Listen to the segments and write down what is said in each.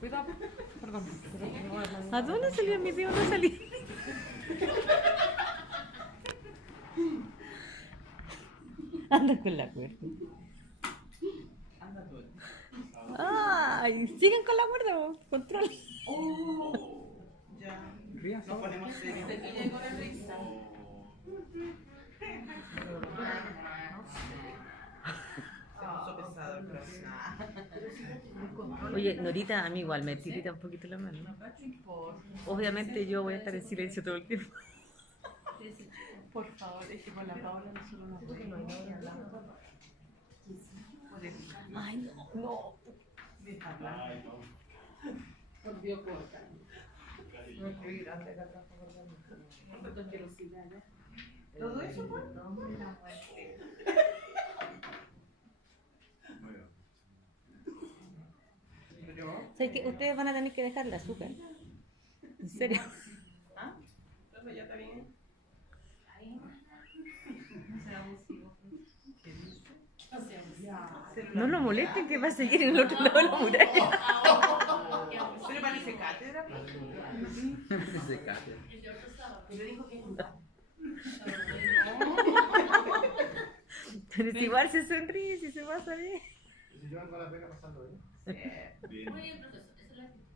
Cuidado, perdón. ¿A dónde salió mi dedo? No salí. Anda con la cuerda. Ay, siguen con la cuerda, vos. Control. Ya. Ríase. Nos ponemos serios. Se puso pesado el corazón. Oye, Norita, a mí igual me tirita un poquito la mano. Obviamente yo voy a estar en silencio todo el tiempo. Por favor, es que con la Paola nosotros no podemos hablar. Ay, no, no. Por Dios, corta. No es muy grande la casa, ¿Todo eso fue? ¿Sabes qué? Ustedes van a tener que dejar el azúcar. ¿En serio? ¿Ah? Entonces ya está bien. No nos molesten que va a seguir en el otro lado de la muralla. ¿Pero parece cátedra? Se cae. Pero dijo que Pero si igual se sonríe, si se pasa bien. Si yo vengo a la pena pasando bien. Bien. Muy bien, profesor. Eso es la actitud.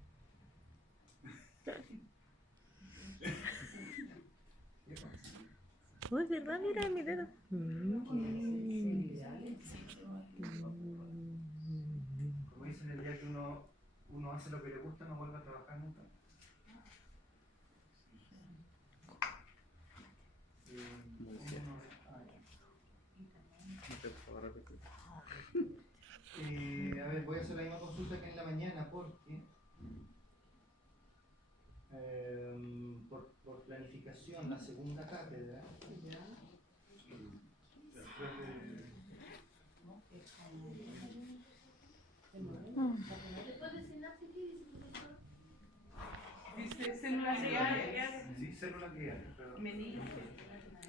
Uy, ¿verdad? Mira mi dedo. Como dicen, el día que uno hace lo que le gusta, no vuelve a trabajar nunca. A ver, voy a hacer la misma consulta que en la mañana porque por planificación, la segunda cátedra. Después de sinapsis, ¿qué dice el profesor? Dice células gliales. Sí, células gliales, pero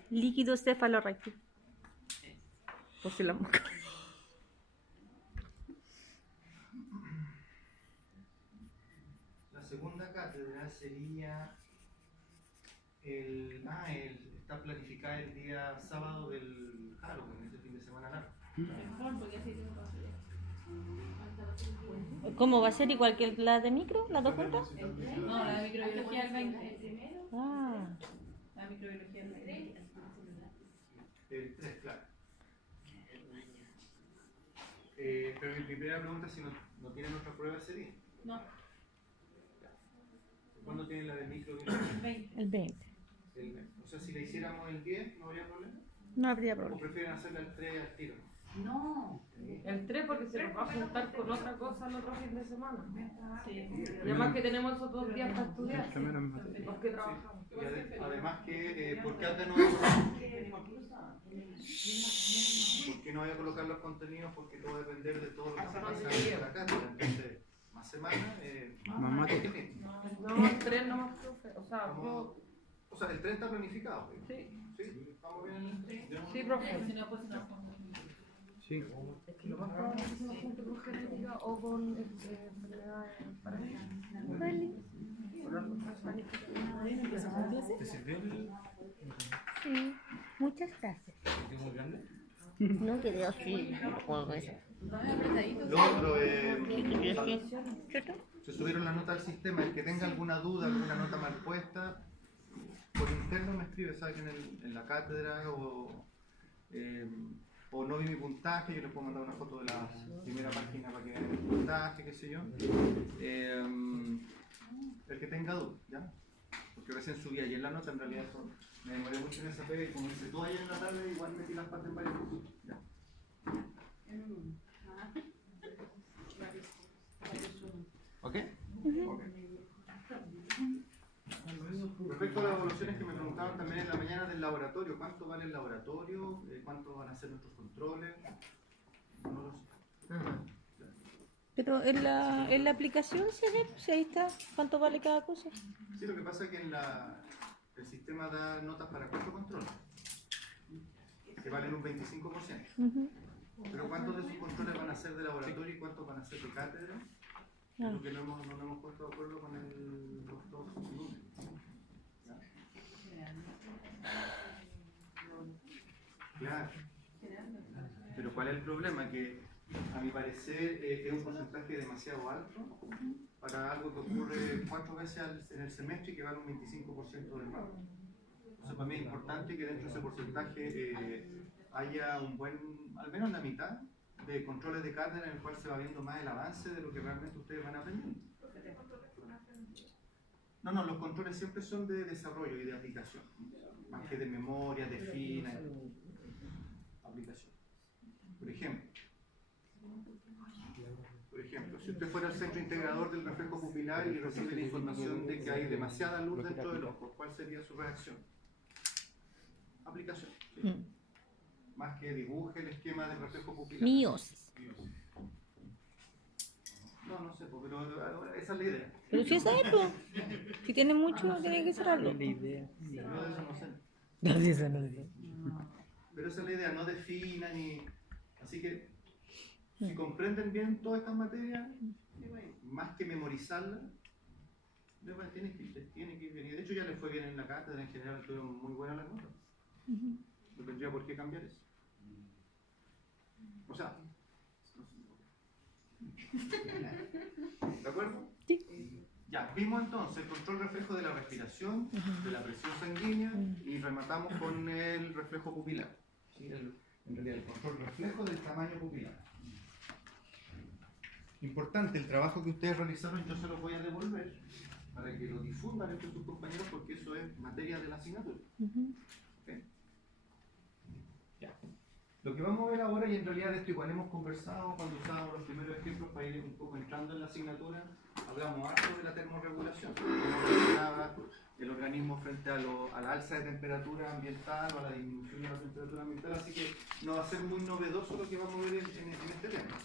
Líquido cefalorraquídeo. Por si la mosca. la segunda cátedra sería está planificada el día sábado del Halloween, ese fin de semana largo. ¿Cómo va a ser igual que la de micro? ¿Las dos juntas? No, la de microbiología el 20. Ah. La microbiología el 20. El 3, claro. Pero mi primera pregunta es si no tienen otra prueba ese día. No, ¿Cuándo tienen la de microbiología? el 20. El 20. El 20. O sea, si la hiciéramos el 10, ¿no habría problema? No habría ¿O problema. prefieren hacerla el 3 al tiro? No. El 3 porque se nos va a juntar con otra cosa el otro fin de semana. Sí. Y además que tenemos esos 2 días para estudiar. Los que trabajamos. Y además que, ¿por qué acá no voy a colocar? ¿Por qué no voy a colocar los contenidos? Porque todo va a depender de todo lo que se pasa en la cátedra. Entonces, más semana, más materia. No, el 3 no más, profe. O sea, yo... O sea, el 3 está planificado. Sí, ¿Sí? ¿Estamos bien en el 3? sí, profe. Si no, pues no. Sí. Es que lo más probable es que se nos junte con genética o con enfermedades parecidas. ¿Te sirvió el...? Sí, muchas gracias. ¿Es muy grande? No quedó así. Como eso. ¿Cierto? Se subieron la nota al sistema. El que tenga alguna duda, alguna nota mal puesta, por interno me escribe, ¿sabe? Que en la cátedra o no vi mi puntaje, yo les puedo mandar una foto de la primera página para que vean mi puntaje, qué sé yo. El que tenga duda, ¿ya? Porque recién subí ayer la nota, en realidad eso, me demoré mucho en esa pega y como hice todo ayer en la tarde, igual metí las partes en varios cursos. ¿Ya? ¿Ok? Respecto a las evaluaciones que me preguntaban también en la mañana del laboratorio, ¿cuánto vale el laboratorio? ¿Cuánto van a ser nuestros controles? No lo sé. Pero en la aplicación se ve, pues ahí está, cuánto vale cada cosa. Sí, lo que pasa es que el sistema da notas para 4 controles, que valen un 25%. Ujú. Pero ¿cuántos de esos controles van a ser de laboratorio y cuántos van a ser de cátedra? Ah. Lo que no nos hemos puesto de acuerdo con los dos lunes. ¿Ya? Claro. Pero ¿cuál es el problema? Que a mi parecer es un porcentaje demasiado alto para algo que ocurre 4 veces en el semestre y que vale un 25% del rango. Entonces para mí es importante que dentro de ese porcentaje haya un buen, al menos la mitad, de controles de cátedra en el cual se va viendo más el avance de lo que realmente ustedes van aprendiendo. No, los controles siempre son de desarrollo y de aplicación, más que de memoria, de fina, aplicación. Por ejemplo, si usted fuera al centro integrador del reflejo pupilar y recibe la información de que hay demasiada luz dentro del ojo, ¿cuál sería su reacción? Aplicación. ¿Sí? Más que dibuje el esquema del reflejo pupilar. Miosis. No sé, pero esa es la idea. Pero si es algo. Si tiene mucho, tiene que ser algo. Yo de eso no sé. Nadie se lo dice. Pero esa es la idea, no defina ni... Así que, si comprenden bien todas estas materias, más que memorizarlas, tiene que ir bien. Y de hecho ya les fue bien en la cátedra, en general estuvieron muy buenas las notas. No tendría por qué cambiar eso. O sea, ¿de acuerdo? Sí. Ya, vimos entonces el control reflejo de la respiración, de la presión sanguínea y rematamos con el reflejo pupilar. ¿Sí? En realidad, el control reflejo del tamaño pupilar. Importante, el trabajo que ustedes realizaron yo se los voy a devolver para que lo difundan entre sus compañeros porque eso es materia de la asignatura. ¿Okay? Ya. Lo que vamos a ver ahora, y en realidad de esto igual hemos conversado cuando usábamos los primeros ejemplos para ir un poco entrando en la asignatura, hablamos harto de la termorregulación, cómo reaccionaba el organismo frente a la alza de temperatura ambiental o a la disminución de la temperatura ambiental, así que no va a ser muy novedoso lo que vamos a ver en este tema.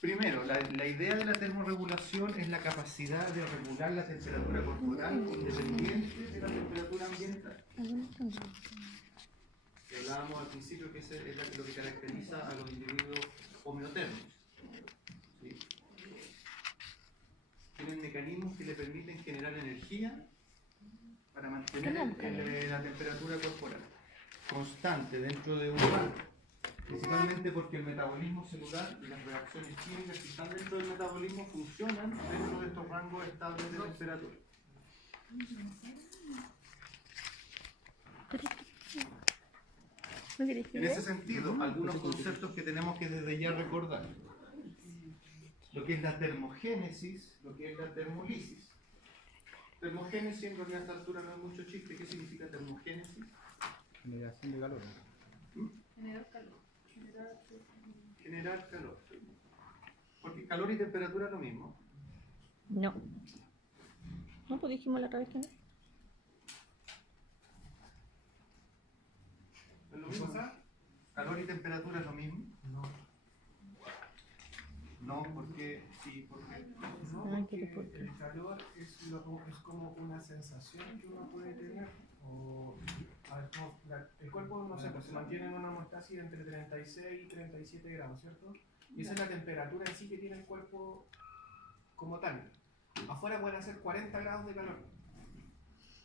Primero, la idea de la termorregulación es la capacidad de regular la temperatura corporal independiente de la temperatura ambiental. Que hablábamos al principio que es lo que caracteriza a los individuos homeotérmicos. ¿Sí? Tienen mecanismos que le permiten generar energía para mantener la temperatura corporal constante dentro de un rango. Principalmente porque el metabolismo celular y las reacciones químicas que están dentro del metabolismo funcionan dentro de estos rangos estables de temperatura. En ese sentido, algunos conceptos que tenemos que desde ya recordar. Lo que es la termogénesis, lo que es la termolisis. Termogénesis, en realidad a esta altura no hay mucho chiste. ¿Qué significa termogénesis? Generación de calor. Generar calor. Generar calor. Porque calor y temperatura es lo mismo. No. No, pues dijimos la otra vez que no. ¿Es lo mismo? ¿Calor y temperatura es lo mismo? No. No, porque sí, porque No, porque el calor es como una sensación que uno puede tener. A ver, el cuerpo, no sé, pues se mantiene en una homeostasis entre 36 y 37 grados, ¿cierto? Y esa es la temperatura en sí que tiene el cuerpo como tal. Afuera pueden hacer 40 grados de calor,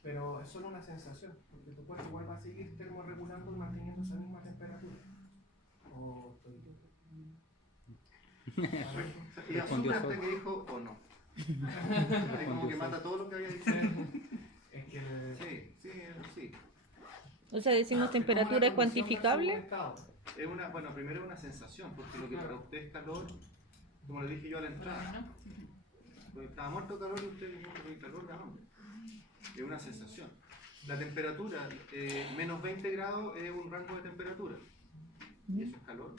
pero es solo una sensación, porque tu cuerpo igual va a seguir termorregulando y manteniendo esa misma temperatura. y asume hasta que dijo o no. Es como que mata todo lo que había dicho. Es que Sí. O sea, decimos temperatura es cuantificable. Es primero es una sensación, porque lo que para usted es calor, como le dije yo a la entrada, pues estaba muerto de calor y usted dijo que calor de hambre. Es una sensación. La temperatura, menos 20 grados es un rango de temperatura. ¿Y eso es calor?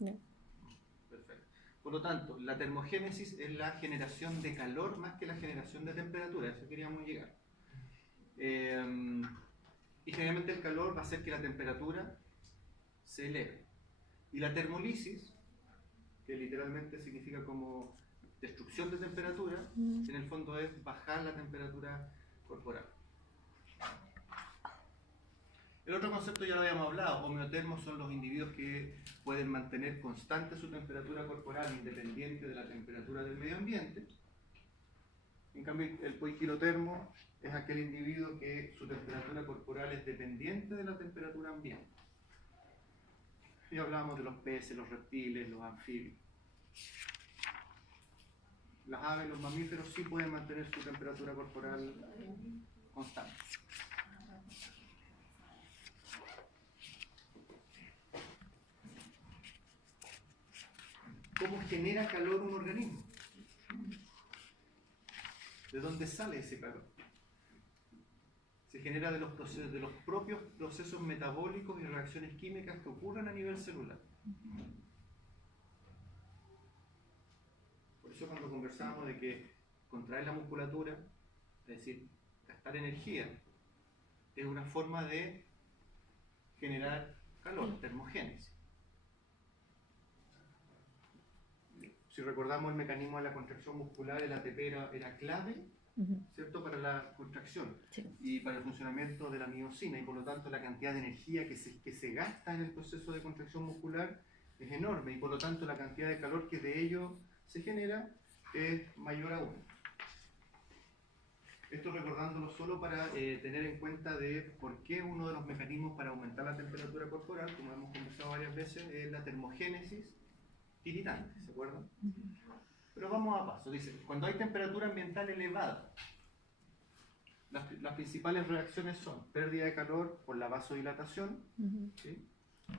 No. Perfecto. Por lo tanto, la termogénesis es la generación de calor más que la generación de temperatura. A eso queríamos llegar. Y generalmente el calor va a hacer que la temperatura se eleve. Y la termolisis, que literalmente significa como destrucción de temperatura, en el fondo es bajar la temperatura corporal. El otro concepto ya lo habíamos hablado, homeotermos son los individuos que pueden mantener constante su temperatura corporal independiente de la temperatura del medio ambiente. En cambio, el poikilotermo es aquel individuo que su temperatura corporal es dependiente de la temperatura ambiente. Y hablamos de los peces, los reptiles, los anfibios. Las aves, los mamíferos sí pueden mantener su temperatura corporal constante. ¿Cómo genera calor un organismo? ¿De dónde sale ese calor? Se genera de los propios procesos metabólicos y reacciones químicas que ocurren a nivel celular. Por eso cuando conversábamos de que contraer la musculatura, es decir, gastar energía, es una forma de generar calor, termogénesis. Si recordamos el mecanismo de la contracción muscular, el ATP era clave, ¿cierto?, para la contracción y para el funcionamiento de la miosina, y por lo tanto la cantidad de energía que se gasta en el proceso de contracción muscular es enorme, y por lo tanto la cantidad de calor que de ello se genera es mayor aún. Esto recordándolo solo para tener en cuenta de por qué uno de los mecanismos para aumentar la temperatura corporal, como hemos conversado varias veces, es la termogénesis tiritante, ¿se acuerdan? Pero vamos a paso. Dice, cuando hay temperatura ambiental elevada, las principales reacciones son pérdida de calor por la vasodilatación, ¿sí?,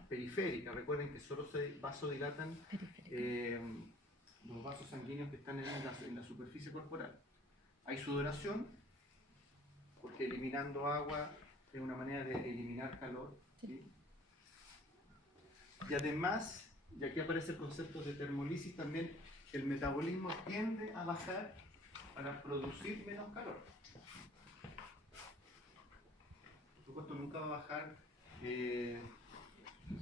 periférica. Recuerden que solo se vasodilatan los vasos sanguíneos que están en la superficie corporal. Hay sudoración, porque eliminando agua es una manera de eliminar calor, ¿sí? Y además, y aquí aparece el concepto de termolisis también, el metabolismo tiende a bajar para producir menos calor. Por supuesto, nunca va a bajar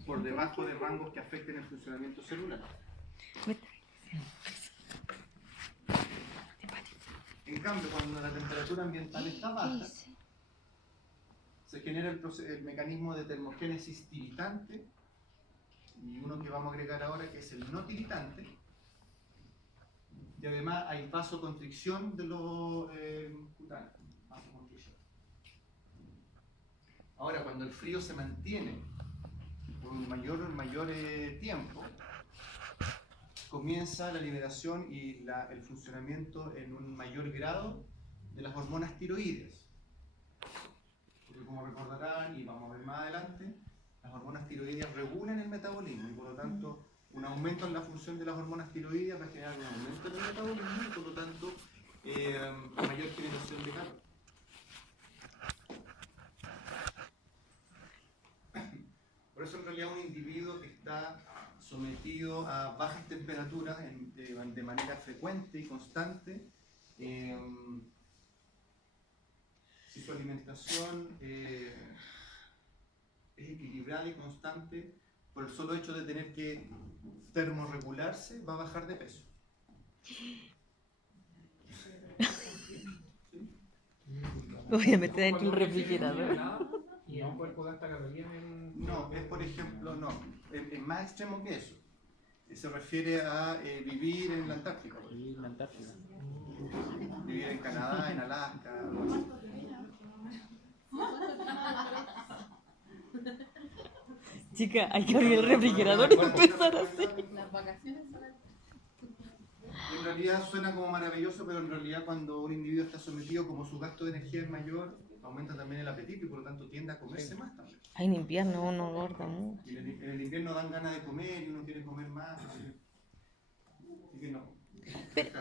por debajo de rangos que afecten el funcionamiento celular. En cambio, cuando la temperatura ambiental está baja, se genera el mecanismo de termogénesis tiritante, y uno que vamos a agregar ahora, que es el no tiritante, y además hay vasoconstricción de los cutáneos. Ahora, cuando el frío se mantiene por un mayor tiempo, comienza la liberación y el funcionamiento en un mayor grado de las hormonas tiroides. Porque como recordarán, y vamos a ver más adelante, las hormonas tiroides regulan el metabolismo, y por lo tanto un aumento en la función de las hormonas tiroides va a generar un aumento en el metabolismo, y por lo tanto mayor generación de calor. Por eso en realidad un individuo que está sometido a bajas temperaturas de manera frecuente y constante, si su alimentación es equilibrada y constante, por el solo hecho de tener que termorregularse, va a bajar de peso. Obviamente dentro del refrigerador. ¿Y el cuerpo gasta calorías en...? No, es por ejemplo, no, es más extremo que eso. Se refiere a vivir en la Antártica. Vivir en la Antártida. Vivir en Canadá, en Alaska, algo así. Chica, hay que abrir el refrigerador y empezar así. Las vacaciones son En realidad suena como maravilloso, pero en realidad cuando un individuo está sometido, como su gasto de energía es mayor, aumenta también el apetito y por lo tanto tiende a comerse más también. Ay, en invierno uno engorda mucho. Y en el invierno dan ganas de comer y uno quiere comer más. Así que no.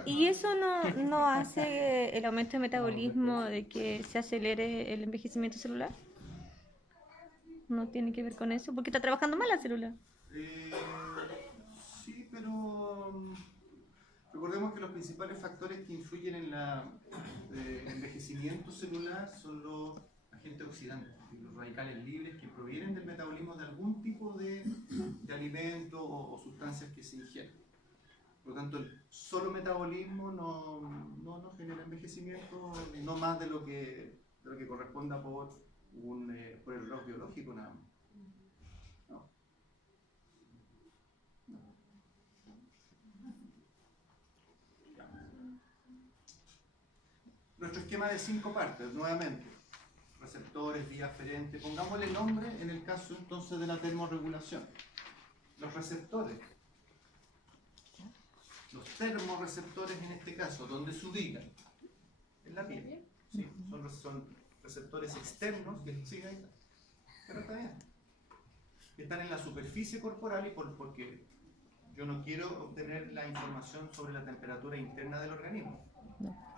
¿Y eso no hace el aumento de metabolismo de que se acelere el envejecimiento celular? ¿No tiene que ver con eso? Porque está trabajando mal la célula. Sí, pero recordemos que los principales factores que influyen en el envejecimiento celular son los agentes oxidantes, los radicales libres que provienen del metabolismo de algún tipo de alimento o sustancias que se ingieren. Por lo tanto, el solo metabolismo no genera envejecimiento, no más de lo que corresponda por por el reloj biológico nada más. No. Nuestro esquema de 5 partes, nuevamente. Receptores, vía aferente. Pongámosle nombre en el caso entonces de la termorregulación. Los receptores. Los termorreceptores en este caso, ¿dónde se ubican? En la piel. Sí, son receptores externos que sí, ahí está. Pero está bien. Que están en la superficie corporal y porque yo no quiero obtener la información sobre la temperatura interna del organismo.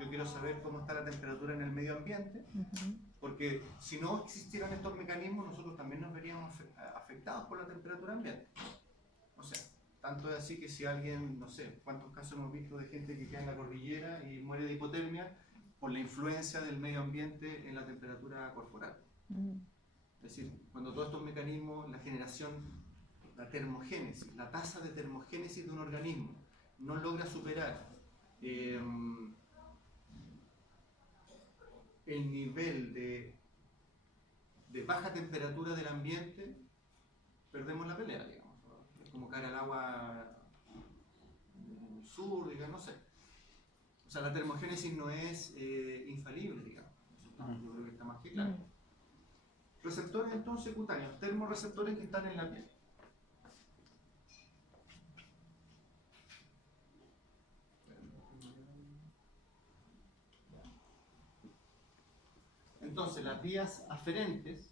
Yo quiero saber cómo está la temperatura en el medio ambiente, porque si no existieran estos mecanismos, nosotros también nos veríamos afectados por la temperatura ambiente. O sea, tanto es así que si alguien, no sé, cuántos casos hemos visto de gente que queda en la cordillera y muere de hipotermia por la influencia del medio ambiente en la temperatura corporal. Es decir, cuando todos estos mecanismos, la generación, la termogénesis, la tasa de termogénesis de un organismo no logra superar el nivel de baja temperatura del ambiente, perdemos la pelea, digamos. Es como caer al agua del sur, digamos, no sé. O sea, la termogénesis no es infalible, digamos. Yo creo que está más que claro. Receptores entonces cutáneos, termorreceptores que están en la piel. Entonces, las vías aferentes,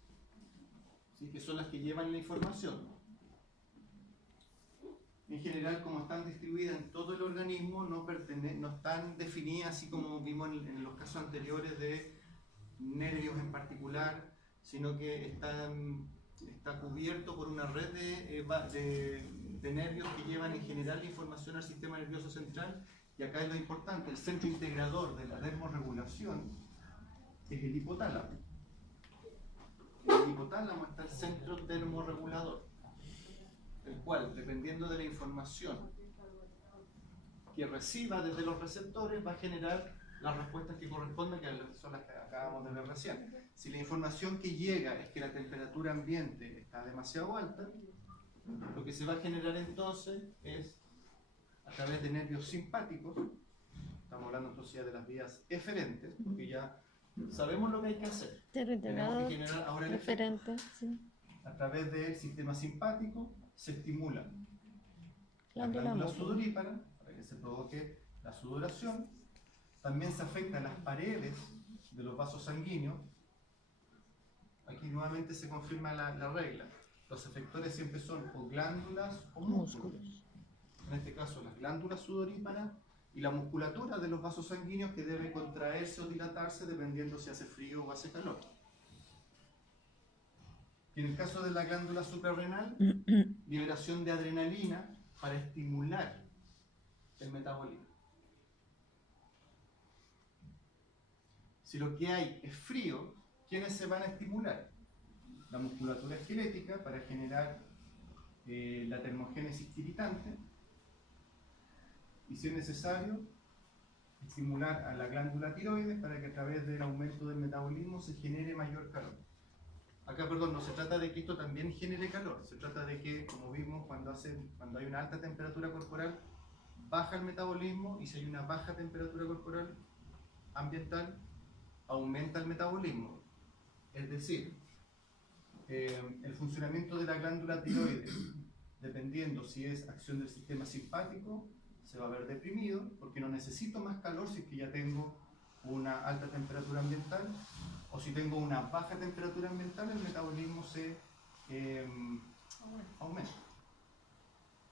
¿sí?, que son las que llevan la información, en general, como están distribuidas en todo el organismo, no están definidas así como vimos en los casos anteriores de nervios en particular, sino que está cubierto por una red de nervios que llevan en general la información al sistema nervioso central. Y acá es lo importante, el centro integrador de la termorregulación es el hipotálamo. En el hipotálamo está el centro termorregulador, el cual, dependiendo de la información que reciba desde los receptores, va a generar las respuestas que corresponden, que son las que acabamos de ver recién. Si la información que llega es que la temperatura ambiente está demasiado alta, lo que se va a generar entonces es, a través de nervios simpáticos, estamos hablando entonces ya de las vías eferentes, porque ya sabemos lo que hay que hacer. Tenemos que generar ahora el efecto. Sí. A través del sistema simpático se estimula la Glándula glándula muscular. sudorípara para que se provoque la sudoración. También se afectan las paredes de los vasos sanguíneos. Aquí nuevamente se confirma la regla. Los efectores siempre son o glándulas o músculos. En este caso las glándulas sudoríparas y la musculatura de los vasos sanguíneos, que debe contraerse o dilatarse dependiendo si hace frío o hace calor. Y en el caso de la glándula suprarrenal, liberación de adrenalina para estimular el metabolismo. Si lo que hay es frío, ¿quiénes se van a estimular? La musculatura esquelética para generar la termogénesis tiritante, y si es necesario, estimular a la glándula tiroides para que a través del aumento del metabolismo se genere mayor calor. Acá, perdón, no se trata de que esto también genere calor, se trata de que, como vimos, cuando hay una alta temperatura corporal, baja el metabolismo, y si hay una baja temperatura corporal ambiental, aumenta el metabolismo. Es decir, el funcionamiento de la glándula tiroides, dependiendo si es acción del sistema simpático, se va a ver deprimido, porque no necesito más calor si es que ya tengo una alta temperatura ambiental, o si tengo una baja temperatura ambiental, el metabolismo se aumenta.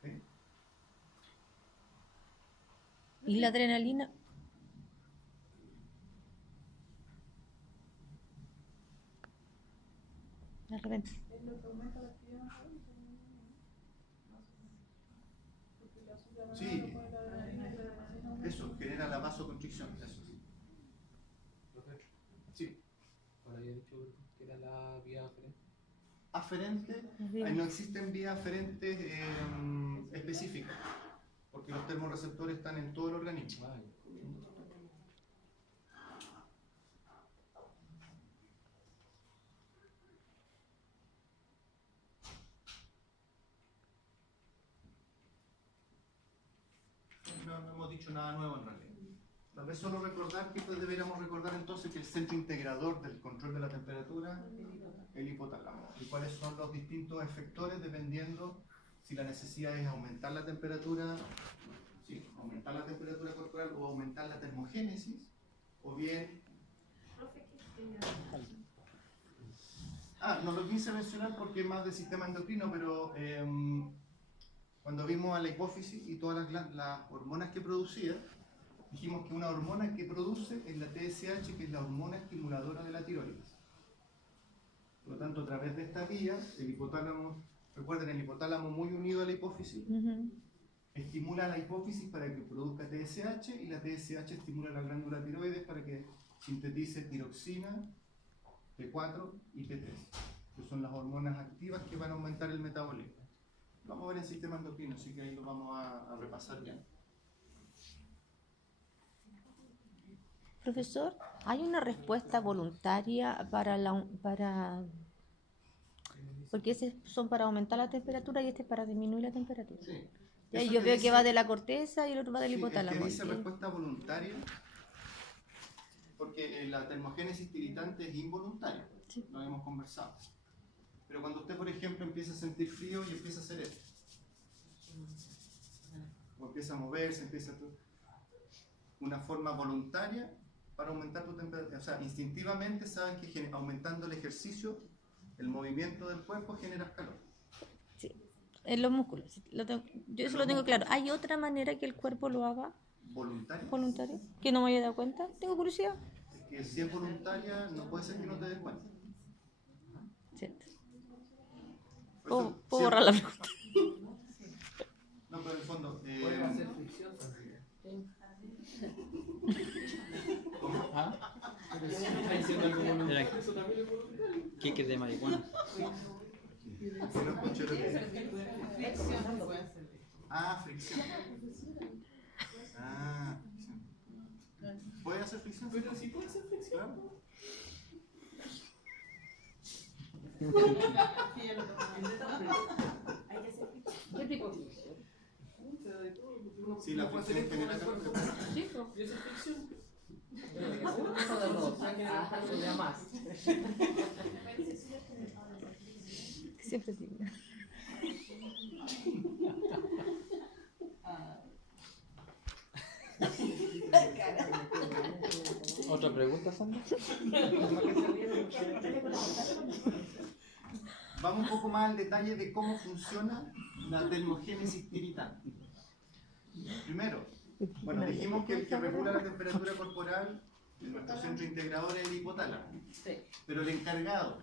¿Sí? ¿Y la adrenalina? De repente. Es lo que aumenta la actividad metabólica. Porque la azúcar Sí. no puede la adrenalina, pero así no- Eso, genera la vasoconstricción. Eso. Profe, Sí. ¿cuál había dicho que era la vía aferente? Aferente, no existen vías aferentes específicas, porque los termorreceptores están en todo el organismo. Ah, ya. no hemos dicho nada nuevo en realidad. Tal vez solo recordar que deberíamos recordar entonces que el centro integrador del control de la temperatura es el hipotálamo. Y cuáles son los distintos efectores dependiendo si la necesidad es aumentar la temperatura, sí, aumentar la temperatura corporal o aumentar la termogénesis, o bien... No lo quise mencionar porque es más del sistema endocrino, pero cuando vimos a la hipófisis y todas las hormonas que producía, dijimos que una hormona que produce es la TSH, que es la hormona estimuladora de la tiroides. Por lo tanto, a través de esta vía, el hipotálamo, recuerden, el hipotálamo muy unido a la hipófisis, estimula a la hipófisis para que produzca TSH y la TSH estimula la glándula tiroides para que sintetice tiroxina, T4 y T3, que son las hormonas activas que van a aumentar el metabolismo. Vamos a ver el sistema endocrino, así que ahí lo vamos a repasar ya. Profesor, ¿hay una respuesta voluntaria porque ese son para aumentar la temperatura y este para disminuir la temperatura? Sí. Ya, Eso yo que veo dice- que va de la corteza y el otro va del sí, hipotálamo. el que dice ¿Sí? respuesta voluntaria, porque la termogénesis tiritante es involuntaria, Sí. lo hemos conversado. Pero cuando usted, por ejemplo, empieza a sentir frío y empieza a hacer esto, o empieza a moverse, una forma voluntaria para aumentar tu temperatura, o sea, instintivamente saben que aumentando el ejercicio, el movimiento del cuerpo genera calor. Sí, en los músculos. Sí, yo eso lo tengo claro. ¿Hay otra manera que el cuerpo lo haga ¿Voluntaria? voluntario? ¿Que no me haya dado cuenta? Tengo curiosidad. Es que si es voluntaria, no puede ser que no te des cuenta. Cierto. Por eso, Puedo si- borrar la pregunta. No, pero en el fondo... Puede hacer fricción también. ¿Ah? Pero si está diciendo algo voluntario, Era- eso también es voluntario. Kicker de marihuana. si no escuché lo que... fricción. Fricción. ¿Puede hacer fricción? Pero sí puede ser fricción. Claro. ¿Qué tipo de fricción? Sí, la fricción genera calor. Sí, pues. Y esa es fricción. Uno de los. Ya más. Siempre digo. ¿Otra pregunta, Sandra? Vamos un poco más al detalle de cómo funciona la termogénesis tiritante. Primero, bueno, dijimos que el que regula la temperatura corporal en nuestro centro integrador es el hipotálamo. Pero el encargado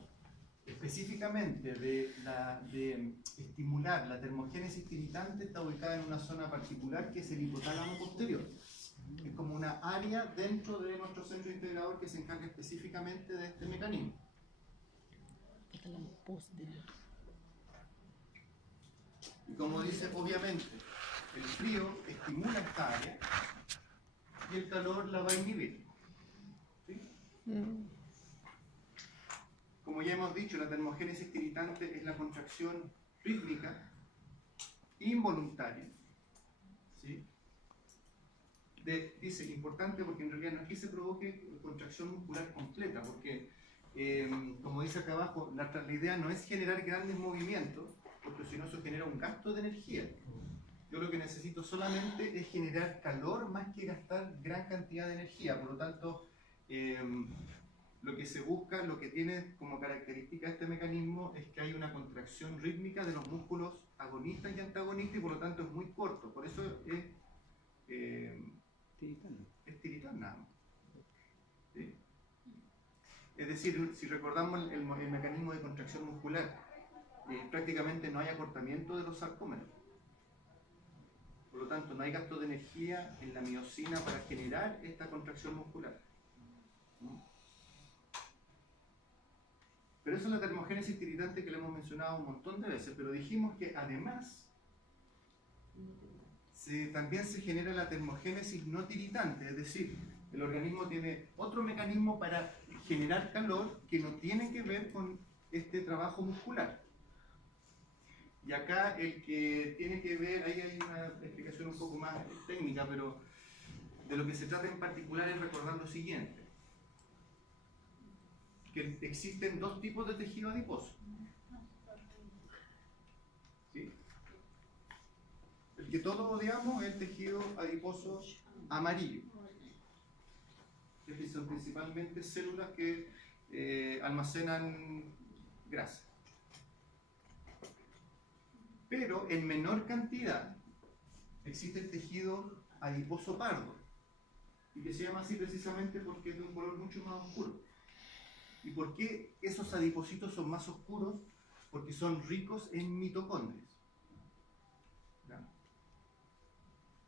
específicamente de estimular la termogénesis tiritante está ubicada en una zona particular que es el hipotálamo posterior. Es como una área dentro de nuestro centro integrador que se encarga específicamente de este mecanismo. Y como dice, obviamente, el frío estimula esta área y el calor la va a inhibir. ¿Sí? Como ya hemos dicho, la termogénesis tiritante es la contracción rítmica involuntaria. ¿Sí? Dice importante porque en realidad no es que se provoque contracción muscular completa, porque como dice acá abajo, la idea no es generar grandes movimientos, porque si no eso genera un gasto de energía. Yo lo que necesito solamente es generar calor más que gastar gran cantidad de energía. Por lo tanto, lo que se busca, lo que tiene como característica este mecanismo es que hay una contracción rítmica de los músculos agonistas y antagonistas y por lo tanto es muy corto. Por eso es tiritán nada más. ¿Sí? Es decir, si recordamos el mecanismo de contracción muscular, prácticamente no hay acortamiento de los sarcómeros. Por lo tanto, no hay gasto de energía en la miosina para generar esta contracción muscular. Pero eso es la termogénesis tiritante que le hemos mencionado un montón de veces, pero dijimos que además también se genera la termogénesis no tiritante, es decir, el organismo tiene otro mecanismo para generar calor que no tiene que ver con este trabajo muscular. Y acá el que tiene que ver, ahí hay una explicación un poco más técnica, pero de lo que se trata en particular es recordar lo siguiente. Que existen dos tipos de tejido adiposo. ¿Sí? El que todos odiamos es el tejido adiposo amarillo. Que son principalmente células que almacenan grasa. Pero en menor cantidad existe el tejido adiposo pardo. Y que se llama así precisamente porque es de un color mucho más oscuro. ¿Y por qué esos adipocitos son más oscuros? Porque son ricos en mitocondrias. ¿Ya?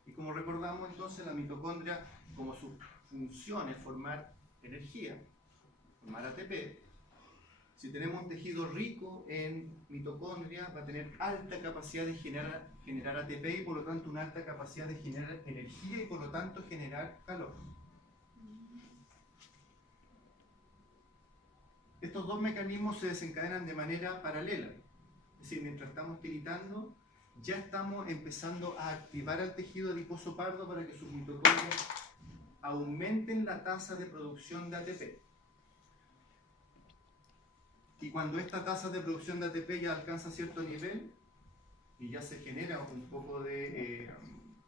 Y como recordamos entonces, la mitocondria, como su función es formar energía, formar ATP, si tenemos un tejido rico en mitocondria, va a tener alta capacidad de generar ATP y por lo tanto una alta capacidad de generar energía y por lo tanto generar calor. Estos dos mecanismos se desencadenan de manera paralela. Es decir, mientras estamos tiritando, ya estamos empezando a activar al tejido adiposo pardo para que sus mitocondrias aumenten la tasa de producción de ATP. Y cuando esta tasa de producción de ATP ya alcanza cierto nivel y ya se genera un poco de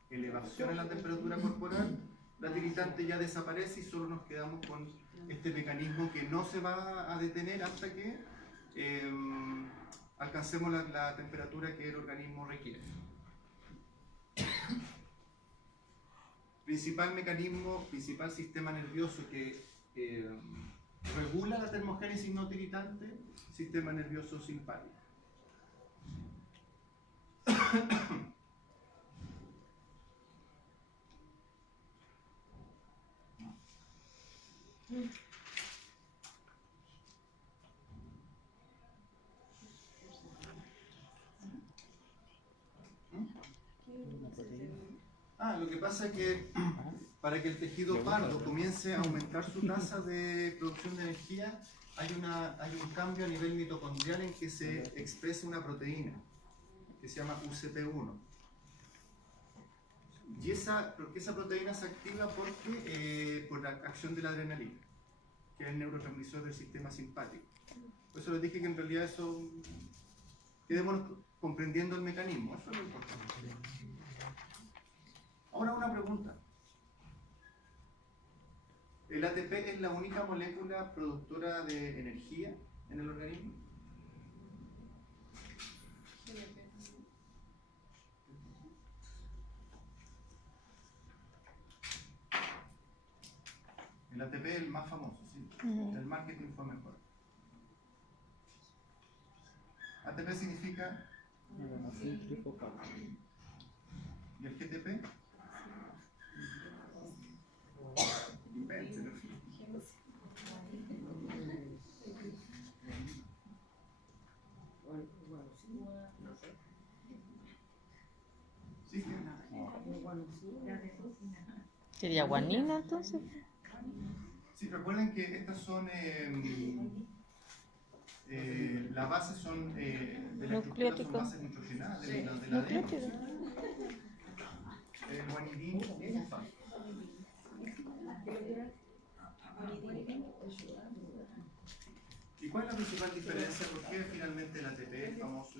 elevación en la temperatura corporal, la tiritante ya desaparece y solo nos quedamos con este mecanismo que no se va a detener hasta que alcancemos la temperatura que el organismo requiere. Principal mecanismo, principal sistema nervioso que regula la termogénesis no tiritante, sistema nervioso simpático. Lo que pasa es que para que el tejido pardo comience a aumentar su tasa de producción de energía, hay un cambio a nivel mitocondrial en que se expresa una proteína que se llama UCP1. Y esa proteína se activa por la acción de la adrenalina, que es el neurotransmisor del sistema simpático. Por eso les dije que en realidad eso, quedémonos comprendiendo el mecanismo, eso es lo importante. Ahora una pregunta. ¿El ATP es la única molécula productora de energía en el organismo? El ATP es el más famoso, ¿sí? El marketing fue mejor. ATP significa... ¿Y el GTP? Invéntelo. ¿Sí? ¿Sería guanina entonces? Sí, recuerden que estas son las bases son de la estructura, son bases nitrogenadas de la ADN. El guanidín es un falso. ¿Y cuál es la principal diferencia? ¿Por qué finalmente el ATP es famoso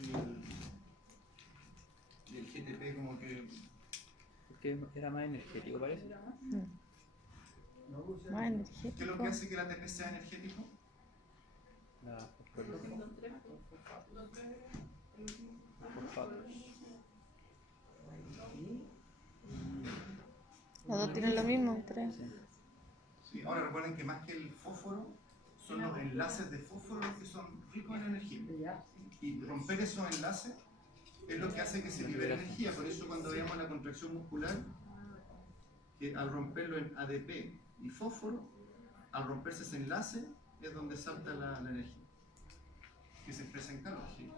y el GTP como que... Porque era más energético, parece. Más energético. ¿Qué es lo que hace que el ATP sea energético? La fosfatos. Los dos tienen lo mismo, tres. Sí, ahora recuerden que más que el fósforo, son los enlaces de fósforo los que son ricos en energía. Y romper esos enlaces es lo que hace que se libere energía. Por eso cuando veamos la contracción muscular, que al romperlo en ADP y fósforo, al romperse ese enlace es donde salta la energía, que se expresa en calor. ¿Sí?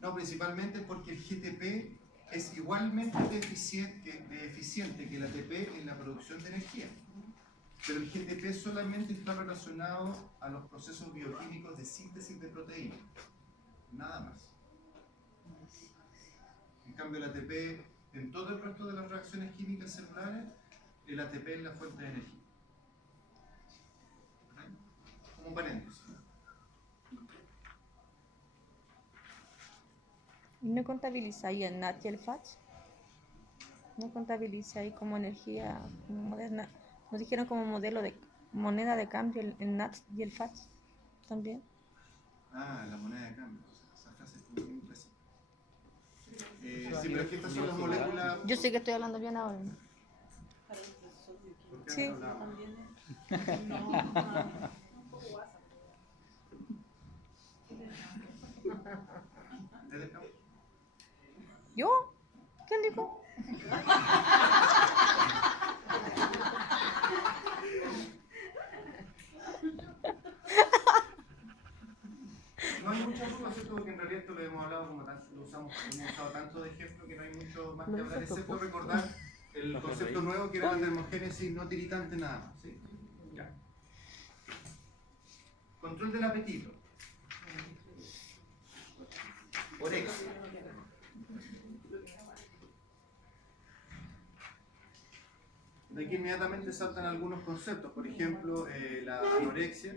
No, principalmente porque el GTP es igualmente eficiente que el ATP en la producción de energía. Pero el GTP solamente está relacionado a los procesos bioquímicos de síntesis de proteínas, nada más. cambio el ATP, en todo el resto de las reacciones químicas celulares, el ATP es la fuente de energía. ¿Vale? Como paréntesis. ¿Y no contabilizáis el NAT y el FAT? ¿No contabilizáis como energía moderna? ¿Nos dijeron como modelo de moneda de cambio el NAT y el FAT también? Ah, la moneda de cambio. Esa frase es muy imprecisa. Sí, pero es que estas son las moléculas. Yo sé que estoy hablando bien ahora. ¿No? ¿Por qué Sí. no hablamos? ¿Es del campo? ¿Yo? ¿Quién dijo? No hay muchas dudas, ¿cierto? Porque en realidad esto lo hemos hablado como tanto, lo hemos usado tanto de ejemplo que no hay mucho más que hablar, excepto recordar el concepto nuevo que era la termogénesis no tiritante nada más, ¿sí? Ya. Control del apetito. Orexia. De aquí inmediatamente saltan algunos conceptos, por ejemplo, la anorexia.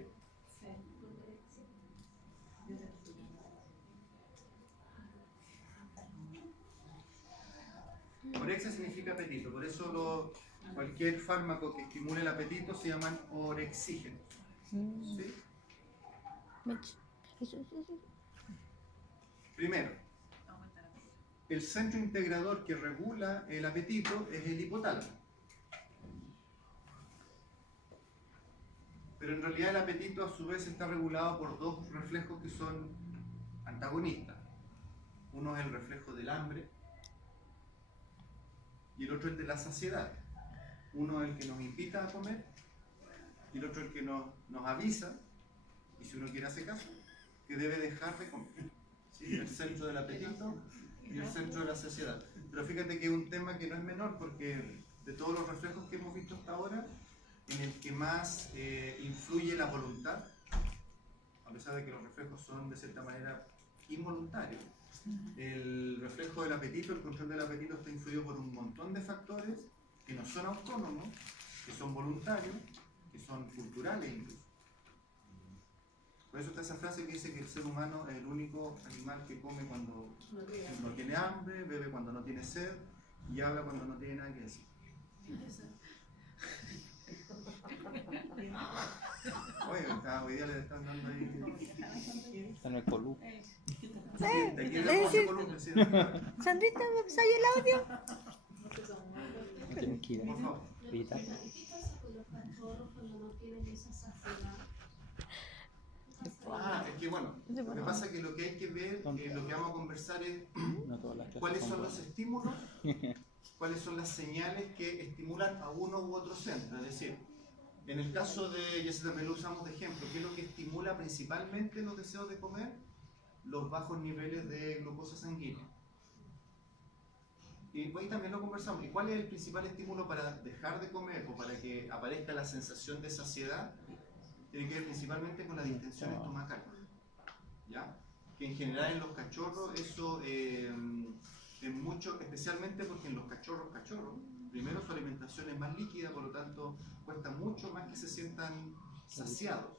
Orexia significa apetito, por eso cualquier fármaco que estimule el apetito se llaman orexígenos. ¿Sí? Primero, el centro integrador que regula el apetito es el hipotálamo. Pero en realidad el apetito a su vez está regulado por dos reflejos que son antagonistas. Uno es el reflejo del hambre y el otro el de la saciedad. Uno es el que nos invita a comer y el otro el que nos avisa, y si uno quiere hacer caso, que debe dejar de comer. ¿Sí? El centro del apetito y el centro de la saciedad. Pero fíjate que es un tema que no es menor, porque de todos los reflejos que hemos visto hasta ahora, en el que más influye la voluntad, a pesar de que los reflejos son de cierta manera involuntarios, el reflejo del apetito, el control del apetito está influido por un montón de factores que no son autónomos, que son voluntarios, que son culturales incluso. Por eso está esa frase que dice que el ser humano es el único animal que come cuando no tiene hambre, bebe cuando no tiene sed y habla cuando no tiene nada que decir. Oye, hoy día le están dando ahí. Está en el colú. Sí, te quiero hacer columna, sí. Sandrita, ¿me pasáis el audio? Tienen que ir Por favor. a editar. ¿Qué pasa con los cachorros cuando no tienen esa saciedad? Ah, es que bueno, lo que pasa es que lo que hay que ver, lo que vamos a conversar es No todas las clases cuáles son son los buenas. estímulos, cuáles son las señales que estimulan a uno u otro centro. Es decir, en el caso de, ya también lo usamos de ejemplo, ¿qué es lo que estimula principalmente los deseos de comer? Los bajos niveles de glucosa sanguínea. Y ahí también lo conversamos. ¿Y cuál es el principal estímulo para dejar de comer o para que aparezca la sensación de saciedad? Tiene que ver principalmente con la distensión estomacal. ¿Ya? Que en general en los cachorros eso es mucho, especialmente porque en los cachorros, primero su alimentación es más líquida, por lo tanto cuesta mucho más que se sientan saciados.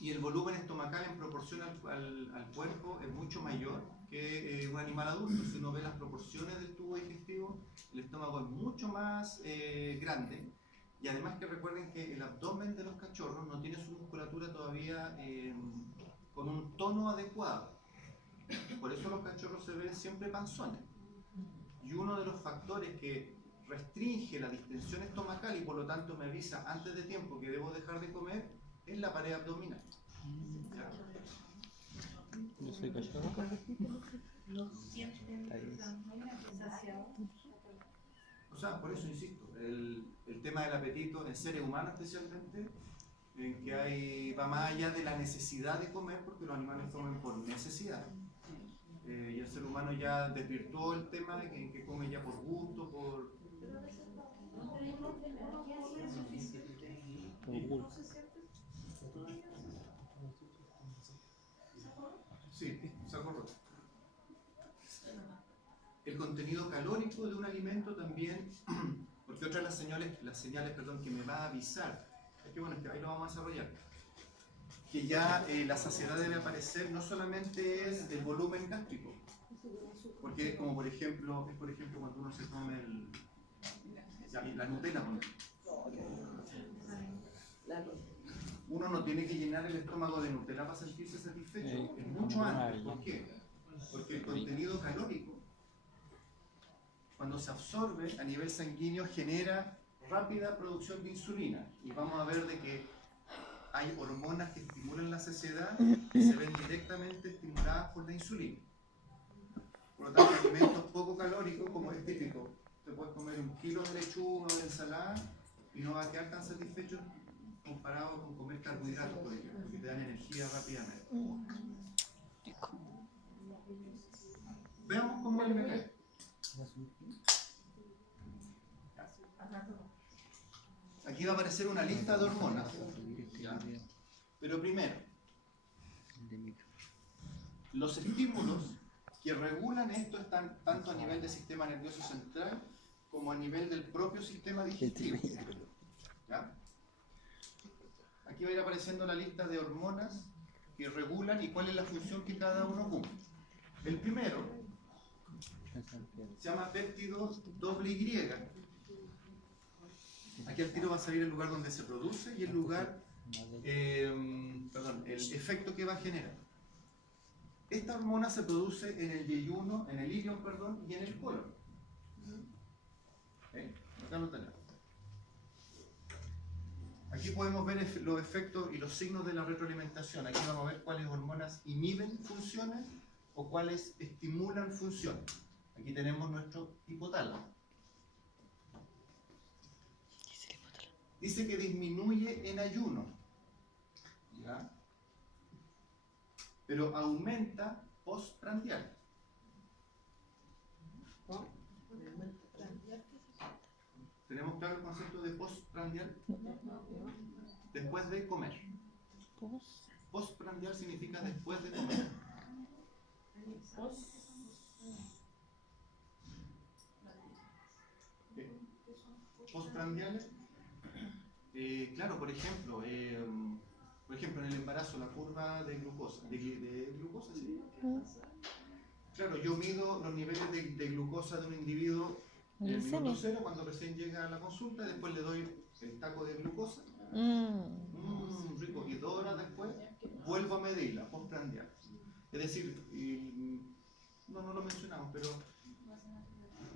Y el volumen estomacal en proporción al cuerpo es mucho mayor que un animal adulto. Si uno ve las proporciones del tubo digestivo, el estómago es mucho más grande. Y además que recuerden que el abdomen de los cachorros no tiene su musculatura todavía con un tono adecuado. Por eso los cachorros se ven siempre panzones. Y uno de los factores que restringe la distensión estomacal y por lo tanto me avisa antes de tiempo que debo dejar de comer es la pared abdominal. ¿Ya? Yo soy cachorro. Está bien. O sea, por eso insisto, el tema del apetito en seres humanos especialmente, en que va más allá de la necesidad de comer, porque los animales comen por necesidad. Y el ser humano ya desvirtuó el tema de que come ya por gusto, por... Sí, saco roto. contenido calórico de un alimento también, porque otra de las señales que me va a avisar, es que bueno, ahí lo vamos a desarrollar, que ya la saciedad debe aparecer, no solamente es el volumen gástrico, porque es como por ejemplo cuando uno se come la Nutella, uno no tiene que llenar el estómago de Nutella para sentirse satisfecho, es mucho antes. ¿Por qué? Porque el contenido calórico, cuando se absorbe a nivel sanguíneo, genera rápida producción de insulina, y vamos a ver de que hay hormonas que estimulan la saciedad y se ven directamente estimuladas por la insulina. Por lo tanto, alimentos poco calóricos, como es típico, te puedes comer 1 kilo de lechuga o de ensalada y no vas a quedar tan satisfecho comparado con comer carbohidratos, por ejemplo, que te dan energía rápidamente. Veamos cómo es el mecanismo. Aquí va a aparecer una lista de hormonas, ¿ya? Pero primero, los estímulos que regulan esto están tanto a nivel del sistema nervioso central como a nivel del propio sistema digestivo, ¿ya? Aquí va a ir apareciendo la lista de hormonas que regulan y cuál es la función que cada uno cumple. El primero se llama péptido Y. Aquí al tiro va a salir el lugar donde se produce y el lugar, el efecto que va a generar. Esta hormona se produce en el ilion, y en el colon. Acá lo tenemos. Aquí podemos ver los efectos y los signos de la retroalimentación. Aquí vamos a ver cuáles hormonas inhiben funciones o cuáles estimulan funciones. Aquí tenemos nuestro hipotálamo. Dice que disminuye en ayuno, ¿ya? Pero aumenta postprandial. ¿Tenemos claro el concepto de postprandial? Después de comer. Postprandial significa después de comer. Postprandiales. Claro, por ejemplo, en el embarazo, la curva de glucosa, ¿sí? Claro, yo mido los niveles de glucosa de un individuo en el minuto 0 cuando recién llega a la consulta, y después le doy el taco de glucosa, rico, y 2 horas después vuelvo a medirla, postprandial. Es decir, no lo mencionamos, pero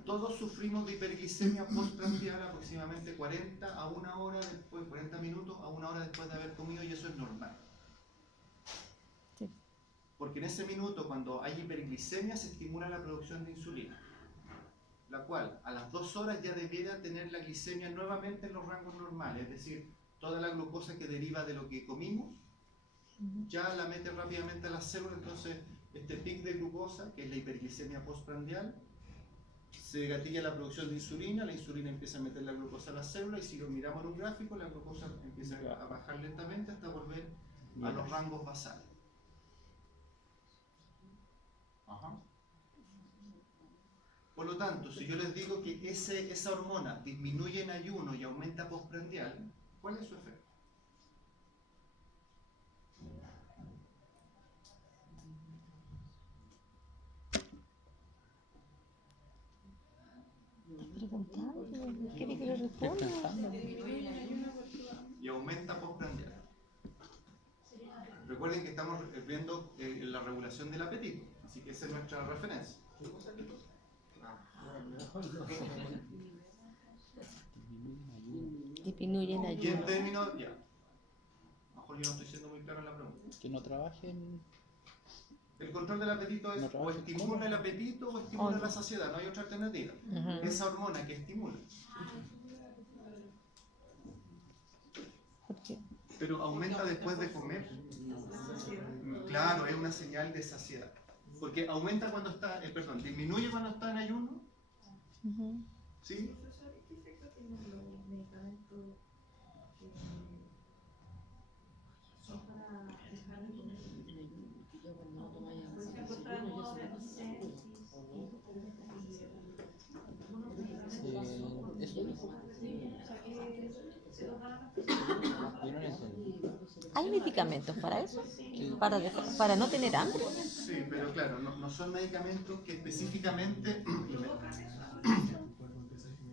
todos sufrimos de hiperglicemia postprandial aproximadamente 40 a 1 hora después, 40 minutos a 1 hora después de haber comido, y eso es normal. Sí. Porque en ese minuto, cuando hay hiperglicemia, se estimula la producción de insulina, la cual a las 2 horas ya debiera tener la glicemia nuevamente en los rangos normales, es decir, toda la glucosa que deriva de lo que comimos ya la mete rápidamente a las células. Entonces este pic de glucosa, que es la hiperglicemia postprandial, se gatilla la producción de insulina, la insulina empieza a meter la glucosa a las células, y si lo miramos en un gráfico, la glucosa empieza a bajar lentamente hasta volver a los rangos basales. Ajá. Por lo tanto, si yo les digo que esa hormona disminuye en ayuno y aumenta postprandial, ¿cuál es su efecto? ¿Quiere que le responda? Y aumenta postprandial. Recuerden que estamos viendo la regulación del apetito, así que esa es nuestra referencia. Disminuye en Y en ayuno. términos, ya, a lo mejor yo no estoy siendo muy claro en la pregunta. Que no trabajen. El control del apetito es No o estimula el apetito o estimula la saciedad, no hay otra alternativa. Esa hormona que estimula. ¿Por qué? Pero aumenta después de comer. Claro, es una señal de saciedad. Porque aumenta cuando está, disminuye cuando está en ayuno. ¿Sí? ¿Qué efecto tienen los medicamentos que son para dejar de comer? Por ejemplo, Eso es. Yo no lo entendí. ¿Hay medicamentos para eso? Sí. ¿Para no tener hambre? Sí, pero claro, no son medicamentos que específicamente...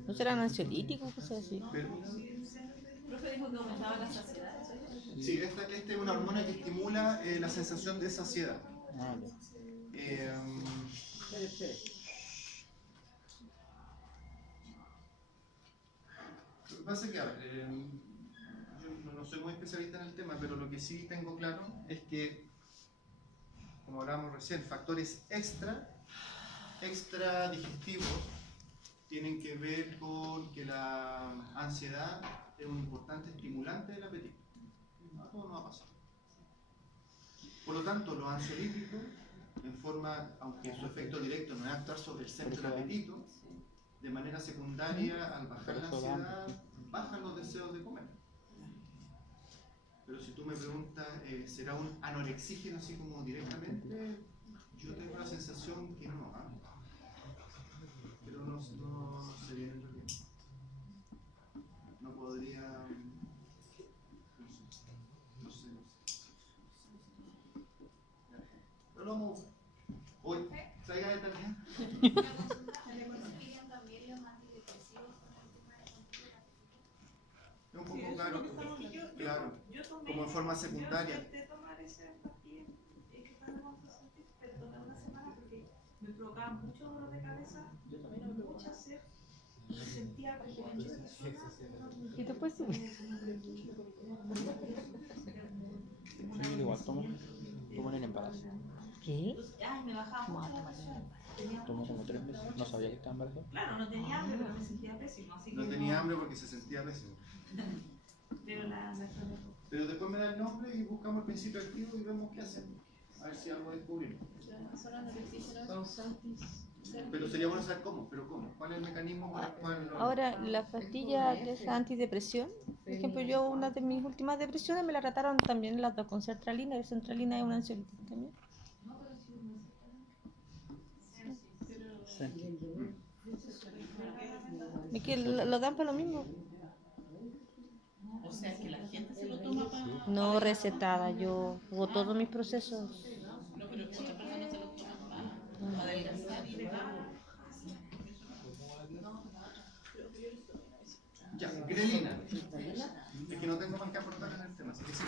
¿No serán ansiolíticos, cosas así? pero- El profe dijo que aumentaba la saciedad. ¿eso es? sí, esta es una hormona que estimula la sensación de saciedad. Ah, ya. Lo que pasa es que, a ver, yo no soy muy especialista en el tema, pero lo que sí tengo claro es que, como hablábamos recién, factores extra digestivos tienen que ver con que la ansiedad es un importante estimulante del apetito. A todos nos ha pasado. Por lo tanto, los ansiolíticos, en forma, aunque su efecto directo no es actuar sobre el centro del apetito, de manera secundaria, al bajar la ansiedad, bajan los deseos de comer. Pero si tú me preguntas, ¿será un anorexígeno así como directamente? Yo tengo la sensación que no, ¿ah? Pero no sé bien en realidad. No podría... No sé. Pero lo vamos a buscar. Hoy, traiga de tarea. Es un poco claro, claro, como en forma secundaria. Intenté tomar esa pastilla que está de Montesantis, pero tomé una semana porque me provocaba mucho dolor de cabeza, mucha sed, me sentía como mucha persona. ¿Y después sí? Sí, igual tomo en el embarazo. ¿Qué? Ay, me bajaba mucho la presión. Tenía Tomo mucho como 3 meses. No sabía que estaba embarazada. Claro, no tenía hambre, pero me sentía pésimo. Así que No tenía hambre porque se sentía pésimo. Pero la Pero después me da el nombre y buscamos el principio activo y vemos qué hacemos. A ver si algo descubrimos. Pero sería bueno saber cómo, pero cómo. ¿Cuál es el mecanismo por el cual lo... Ahora, la pastilla que es antidepresión, por ejemplo, yo una de mis últimas depresiones me la trataron también las dos con sertralina, y sertralina es un ansiolítico también. Es que lo dan para lo mismo. O sea, que la gente se lo toma para... No recetada, yo hago todos mis procesos. No, pero muchas personas se lo toman para adelgazar y dejar. Ya, grelina. Es que no tengo más que aportar en el tema, así que sí.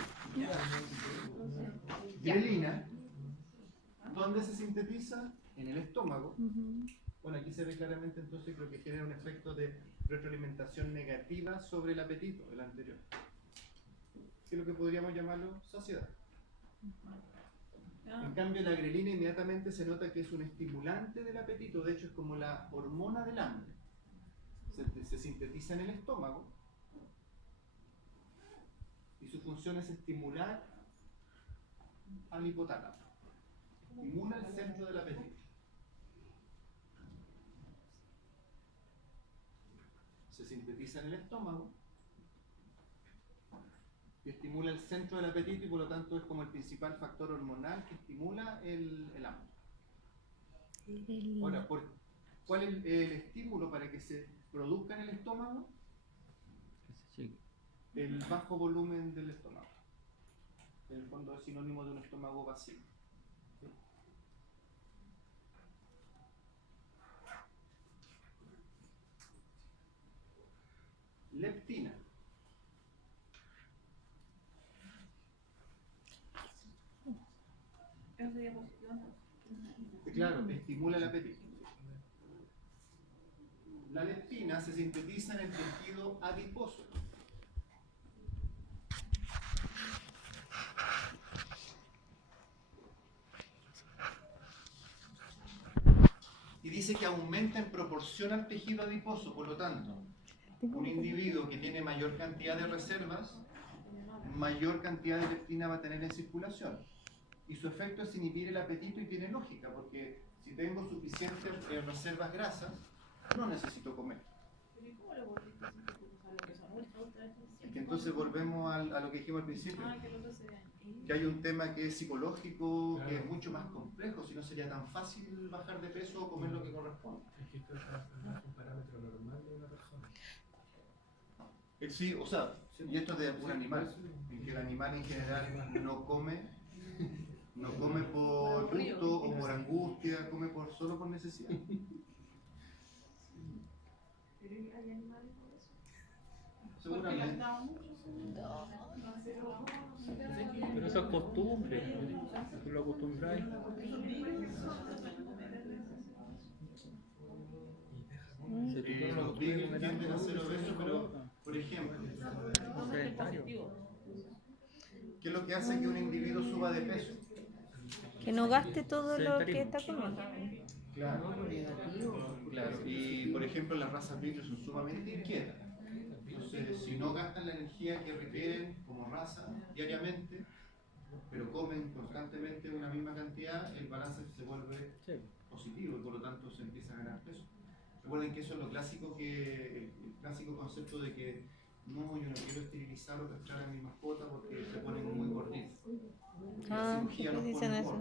Grelina, ¿dónde se sintetiza? En el estómago. Bueno, aquí se ve claramente entonces creo que genera un efecto de retroalimentación negativa sobre el apetito, el anterior. Que es lo que podríamos llamarlo saciedad. En cambio, la grelina inmediatamente se nota que es un estimulante del apetito, de hecho es como la hormona del hambre. Se sintetiza en el estómago y su función es estimular al hipotálamo. Estimula el centro del apetito. Se sintetiza en el estómago y estimula el centro del apetito y por lo tanto es como el principal factor hormonal que estimula el hambre. Ahora, ¿cuál es el estímulo para que se produzca en el estómago? El bajo volumen del estómago. En el fondo es sinónimo de un estómago vacío. ¿Sí? Leptina. Claro, estimula el apetito. La leptina se sintetiza en el tejido adiposo. Y dice que aumenta en proporción al tejido adiposo, por lo tanto, un individuo que tiene mayor cantidad de reservas, mayor cantidad de leptina va a tener en circulación. Y su efecto es inhibir el apetito y tiene lógica, porque si tengo suficientes reservas grasas, no necesito comer. Es que entonces volvemos a lo que dijimos al principio, que hay un tema que es psicológico, Claro. que es mucho más complejo, si no sería tan fácil bajar de peso o comer lo que corresponde. Es que esto es un parámetro normal de una persona. Sí, o sea, y esto es de un animal, en que el animal en general no come por gusto o por angustia, come solo por necesidad. Pero hay animales por eso. Seguramente. Pero eso es costumbre. Tú lo acostumbras. Si tú no lo Los vivos acostumbras, tienden a ser obesos, pero, por ejemplo, sedentario. ¿qué es lo que hace que un individuo suba de peso? Que no gaste todo lo que está comiendo. Claro, claro. Y por ejemplo, las razas vivas son sumamente inquietas. Entonces, si no gastan la energía que requieren como raza diariamente, pero comen constantemente una misma cantidad, el balance se vuelve positivo y por lo tanto se empieza a ganar peso. Recuerden que eso es lo clásico, el clásico concepto de que no, yo no quiero esterilizar o castrar a mi mascota porque se ponen muy gorditos. Ah, ¿por qué dicen eso?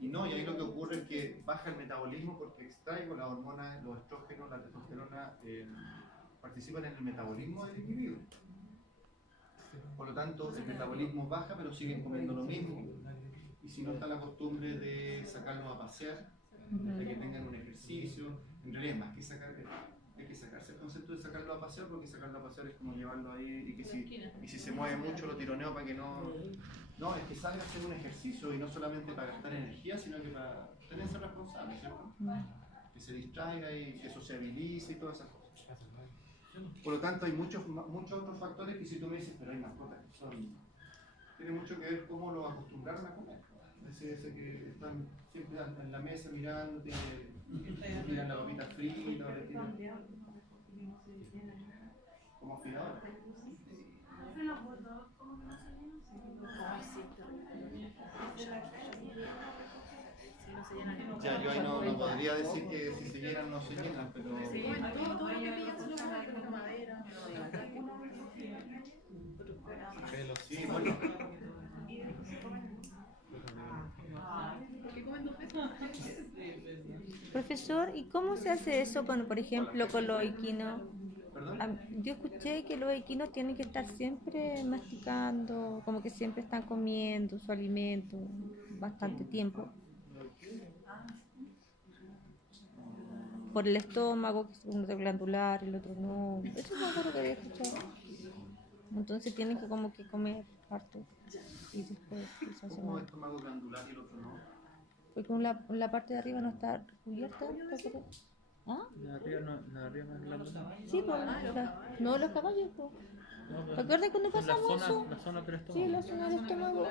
Y no, y ahí lo que ocurre es que baja el metabolismo porque extraigo las hormonas, los estrógenos, la testosterona, participan en el metabolismo del individuo. Por lo tanto, el metabolismo baja, pero siguen comiendo lo mismo. Y si no está la costumbre de sacarlos a pasear, de que tengan un ejercicio, en realidad más que hay que sacarse el concepto de sacarlo a pasear, porque sacarlo a pasear es como llevarlo ahí y si se mueve mucho lo tironeo para que no... No, es que salga a hacer un ejercicio y no solamente para gastar energía, sino que para tenerse responsable, ¿cierto? Que se distraiga y que sociabilice y todas esas cosas. Por lo tanto, hay muchos otros factores que si tú me dices, pero hay mascotas que tiene mucho que ver cómo los acostumbraron a comer. Ese que están siempre en la mesa mirando, miran la papita frita, o le tiran como afilador. Ya, yo ahí no podría decir que si se llenan no se llenan, pero... Sí, bueno. Profesor, ¿y cómo se hace eso con, por ejemplo, con los equinos? ¿Perdón? Yo escuché que los equinos tienen que estar siempre masticando, como que siempre están comiendo su alimento bastante tiempo. Por el estómago, que uno es glandular, el otro no. Eso es algo que había escuchado. Entonces tienen que como que comer harto. Y después quizás se ¿Cómo van. estómago glandular y el otro no? Porque la parte de arriba no está cubierta. ¿Ah? La arriba no es glandular. Sí, pues, no los caballos. Pues. No, pero ¿Recuerdan cuando son pasamos eso? la zona del estómago. Sí, la zona del estómago.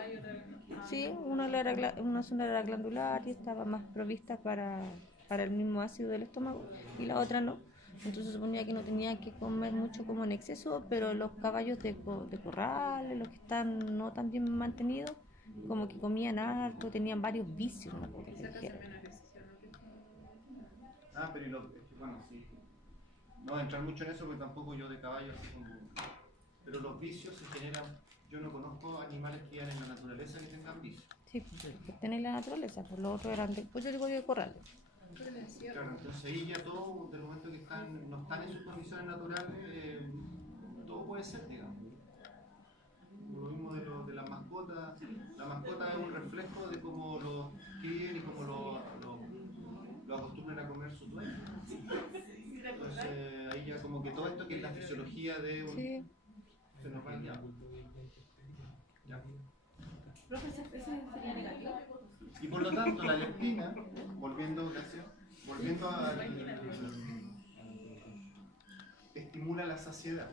Sí, una zona era glandular y estaba más provista para el mismo ácido del estómago y la otra no. Entonces se suponía que no tenía que comer mucho como en exceso, pero los caballos de corral, los que están no tan bien mantenidos, como que comían harto, tenían varios vicios, ¿no? Porque se dijeron. Ah, pero bueno, sí. No voy a entrar mucho en eso porque tampoco yo de caballo así como... Pero los vicios se generan... Yo no conozco animales que vivan en la naturaleza que tengan vicios. Sí, que estén en la naturaleza, pues los otros eran pues yo digo de corral. Claro, entonces ahí ya todo, del momento que no están en sus condiciones naturales, todo puede ser, digamos. Lo mismo de las mascotas. La mascota es un reflejo de cómo los crían y cómo lo acostumbran a comer sus dueños. Entonces ahí ya como que todo esto que es la fisiología de un... Sí. Se nos va al diablo. Ya. Y por lo tanto la leptina, volviendo estimula la saciedad.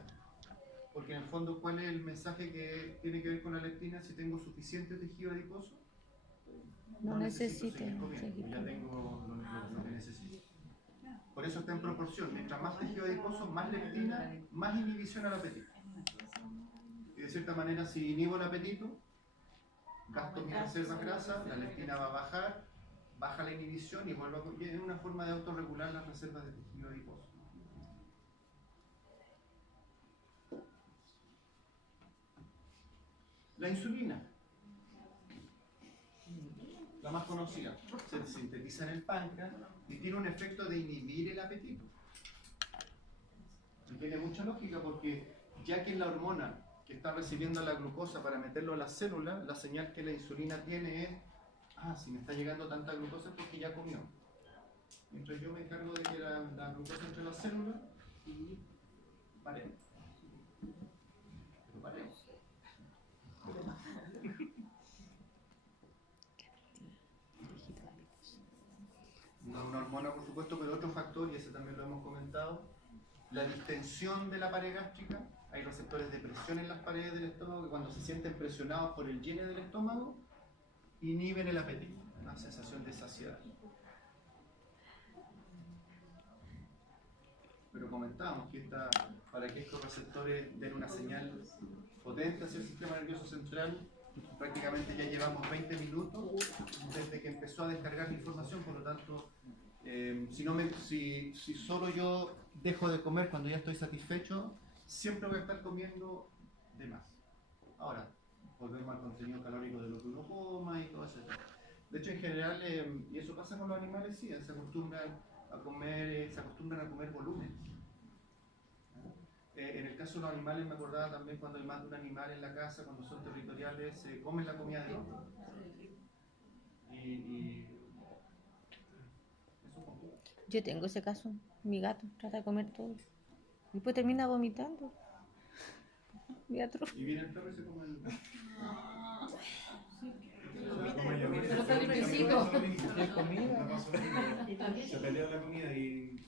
Porque en el fondo, ¿cuál es el mensaje que tiene que ver con la leptina? Si tengo suficiente tejido adiposo, No necesito seguir comiendo, seguir ya tengo lo que necesito. Por eso está en proporción. Mientras más tejido adiposo, más leptina, más inhibición al apetito. Y de cierta manera, si inhibo el apetito, gasto mi reserva grasa, la leptina va a bajar, baja la inhibición y es una forma de autorregular las reservas de tejido adiposo. La insulina, la más conocida, se sintetiza en el páncreas y tiene un efecto de inhibir el apetito. Y tiene mucho mucha lógica porque ya que es la hormona que está recibiendo la glucosa para meterlo a las células, la señal que la insulina tiene es, si me está llegando tanta glucosa es porque ya comió. Mientras yo me encargo de que la glucosa entre las células y paremos. Pero paremos. Una hormona, por supuesto, pero otro factor, y ese también lo hemos comentado, la distensión de la pared gástrica. Hay receptores de presión en las paredes del estómago que cuando se sienten presionados por el llene del estómago, inhiben el apetito, una sensación de saciedad. Pero comentábamos que para que estos receptores den una señal potente hacia el sistema nervioso central, prácticamente ya llevamos 20 minutos desde que empezó a descargar la información, por lo tanto, si solo yo dejo de comer cuando ya estoy satisfecho, siempre voy a estar comiendo de más. Ahora, volvemos al contenido calórico de lo que uno coma y todo eso. De hecho, en general, y eso pasa con los animales, sí, se acostumbran a comer volumen. En el caso de los animales, me acordaba también cuando hay más de un animal en la casa, cuando son territoriales, se comen la comida de otro. Y eso complica. Yo tengo ese caso. Mi gato trata de comer todo. Después termina vomitando. Y viene el perro y se come el... Pero está limpiecito. Se pelea la comida y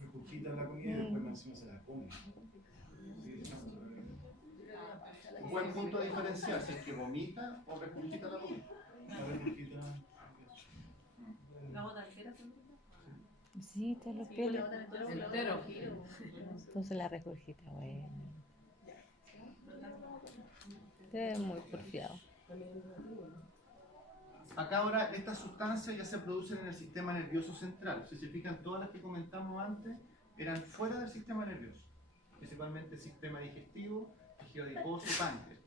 regurgita la comida y después encima se la come. Un buen punto de diferenciar si es que vomita o regurgita la comida. ¿La bota entera? Sí, todos los pelos. Entero. Entonces la regurgita, bueno. Es muy porfiado. Acá ahora estas sustancias ya se producen en el sistema nervioso central. Si se fijan, todas las que comentamos antes eran fuera del sistema nervioso. Principalmente el sistema digestivo, tejido adiposo, páncreas.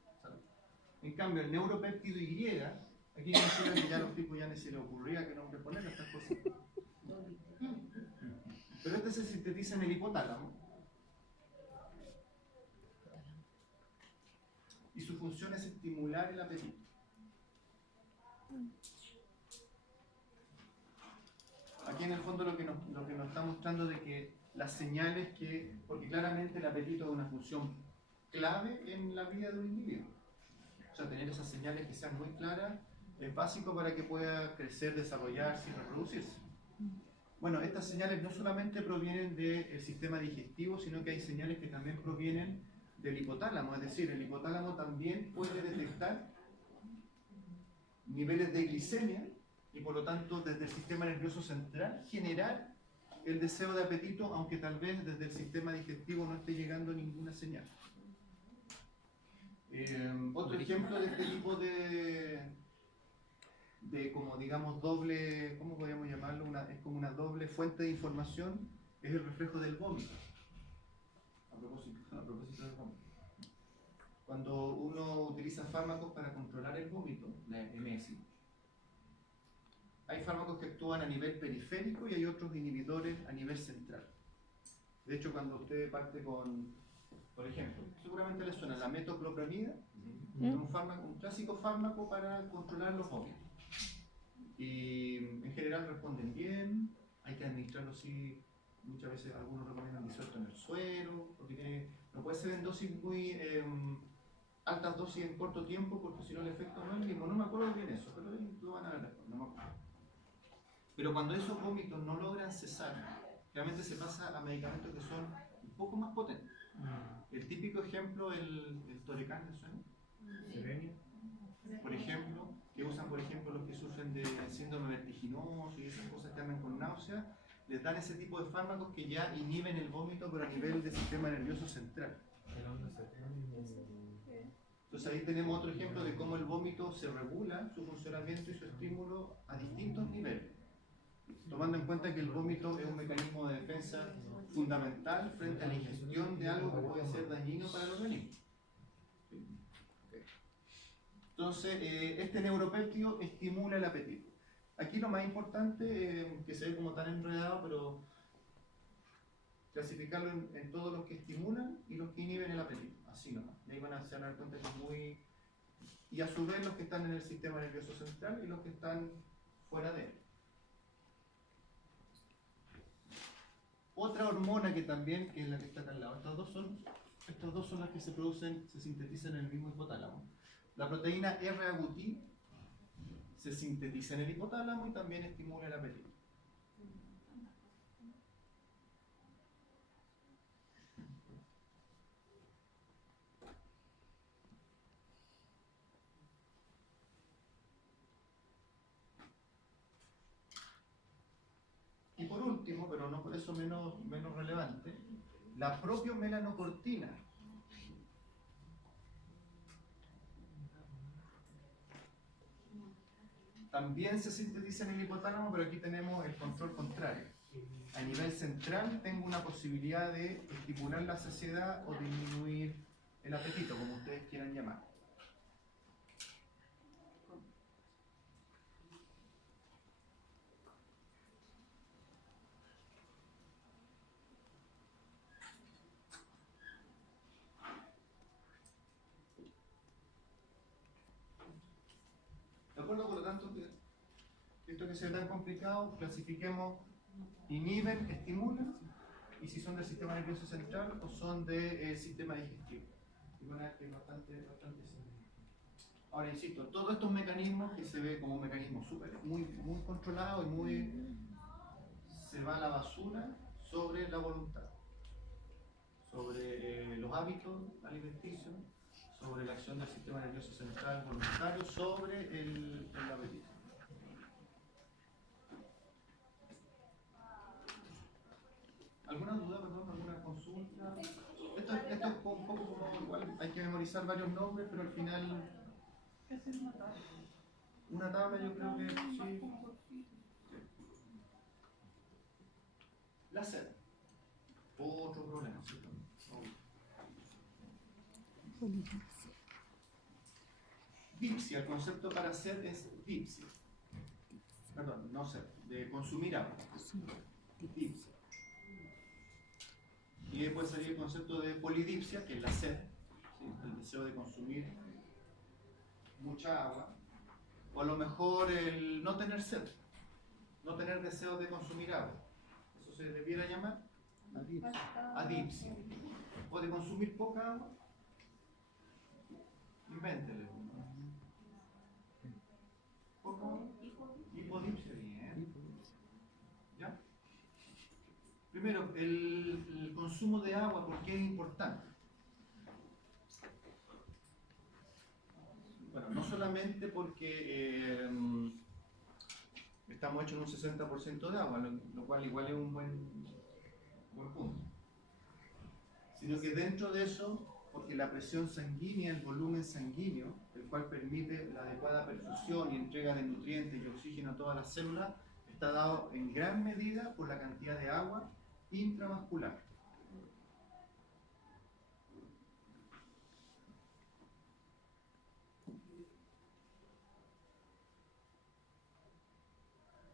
En cambio, el neuropéptido Y, aquí ya ya a los tipos ya ni se les ocurría qué nombre poner a estas cosas. Pero este se sintetiza en el hipotálamo. Y su función es estimular el apetito. Aquí en el fondo lo que nos está mostrando de que las señales porque claramente el apetito es una función clave en la vida de un individuo. O sea, tener esas señales que sean muy claras es básico para que pueda crecer, desarrollarse y reproducirse. Bueno, estas señales no solamente provienen del sistema digestivo, sino que hay señales que también provienen del hipotálamo. Es decir, el hipotálamo también puede detectar niveles de glicemia y por lo tanto desde el sistema nervioso central generar el deseo de apetito, aunque tal vez desde el sistema digestivo no esté llegando ninguna señal. Otro ejemplo de este tipo de como digamos doble, ¿cómo podríamos llamarlo? Es como una doble fuente de información, es el reflejo del vómito. A propósito del vómito. Cuando uno utiliza fármacos para controlar el vómito, la MS, hay fármacos que actúan a nivel periférico y hay otros inhibidores a nivel central. De hecho, cuando usted parte con, por ejemplo, seguramente le suena la metoclopramida, un clásico fármaco para controlar los vómitos. Y en general responden bien, hay que administrarlo así, muchas veces algunos recomiendan disuelto en el suero, porque no puede ser en dosis muy altas dosis en corto tiempo, porque si no el efecto no es el mismo. No me acuerdo bien eso, pero lo van a ver después, no me acuerdo. Pero cuando esos vómitos no logran cesar, realmente se pasa a medicamentos que son un poco más potentes. El típico ejemplo, el Torecán, ¿le suena? Serenia. Por ejemplo, que usan por ejemplo los que sufren de síndrome vertiginoso y esas cosas que andan con náuseas, les dan ese tipo de fármacos que ya inhiben el vómito pero a nivel del sistema nervioso central. Entonces ahí tenemos otro ejemplo de cómo el vómito se regula, su funcionamiento y su estímulo a distintos niveles, tomando en cuenta que el vómito es un mecanismo de defensa fundamental frente a la ingestión de algo que puede ser dañino para el organismo. Entonces, este neuropéptido estimula el apetito. Aquí lo más importante, que se ve como tan enredado, pero clasificarlo en todos los que estimulan y los que inhiben el apetito, así nomás. Y ahí se van a dar cuenta que es muy... Y a su vez los que están en el sistema nervioso central y los que están fuera de él. Otra hormona que también, que es la que está acá al lado, estas dos son las que se producen, se sintetizan en el mismo hipotálamo. La proteína R-agouti se sintetiza en el hipotálamo y también estimula el apetito. Y por último, pero no por eso menos relevante, la propia melanocortina. También se sintetiza en el hipotálamo, pero aquí tenemos el control contrario. A nivel central tengo una posibilidad de estimular la saciedad o disminuir el apetito, como ustedes quieran llamar. ¿De acuerdo? Por lo tanto, esto que sea tan complicado, clasifiquemos inhiben, estimulan, y si son del sistema nervioso central o son del sistema digestivo. Y bueno, es bastante simple. Ahora, insisto, todos estos mecanismos que se ve como un mecanismo muy controlado y se va a la basura sobre la voluntad, sobre los hábitos alimenticios, sobre la acción del sistema nervioso central voluntario, sobre el apetito. ¿Alguna duda, perdón? ¿Alguna consulta? Esto es un poco como igual, hay que memorizar varios nombres, pero al final... ¿Qué hacer una tabla? Una tabla yo creo que sí. La sed. Otro problema, ¿cierto? Dipsia, el concepto para sed es dipsia. Perdón, no sed, de consumir agua. Dipsia. Y después salir el concepto de polidipsia, que es la sed, ¿sí? El deseo de consumir mucha agua. O a lo mejor el no tener sed, no tener deseo de consumir agua. Eso se debiera llamar adipsia. O de consumir poca agua. Invéntele. Poca agua. Hipodipsia, bien. ¿Ya? Primero, el consumo de agua, ¿por qué es importante? Bueno, no solamente porque estamos hechos en un 60% de agua, lo cual igual es un buen punto, sino que dentro de eso, porque la presión sanguínea, el volumen sanguíneo, el cual permite la adecuada perfusión y entrega de nutrientes y oxígeno a todas las células, está dado en gran medida por la cantidad de agua intravascular.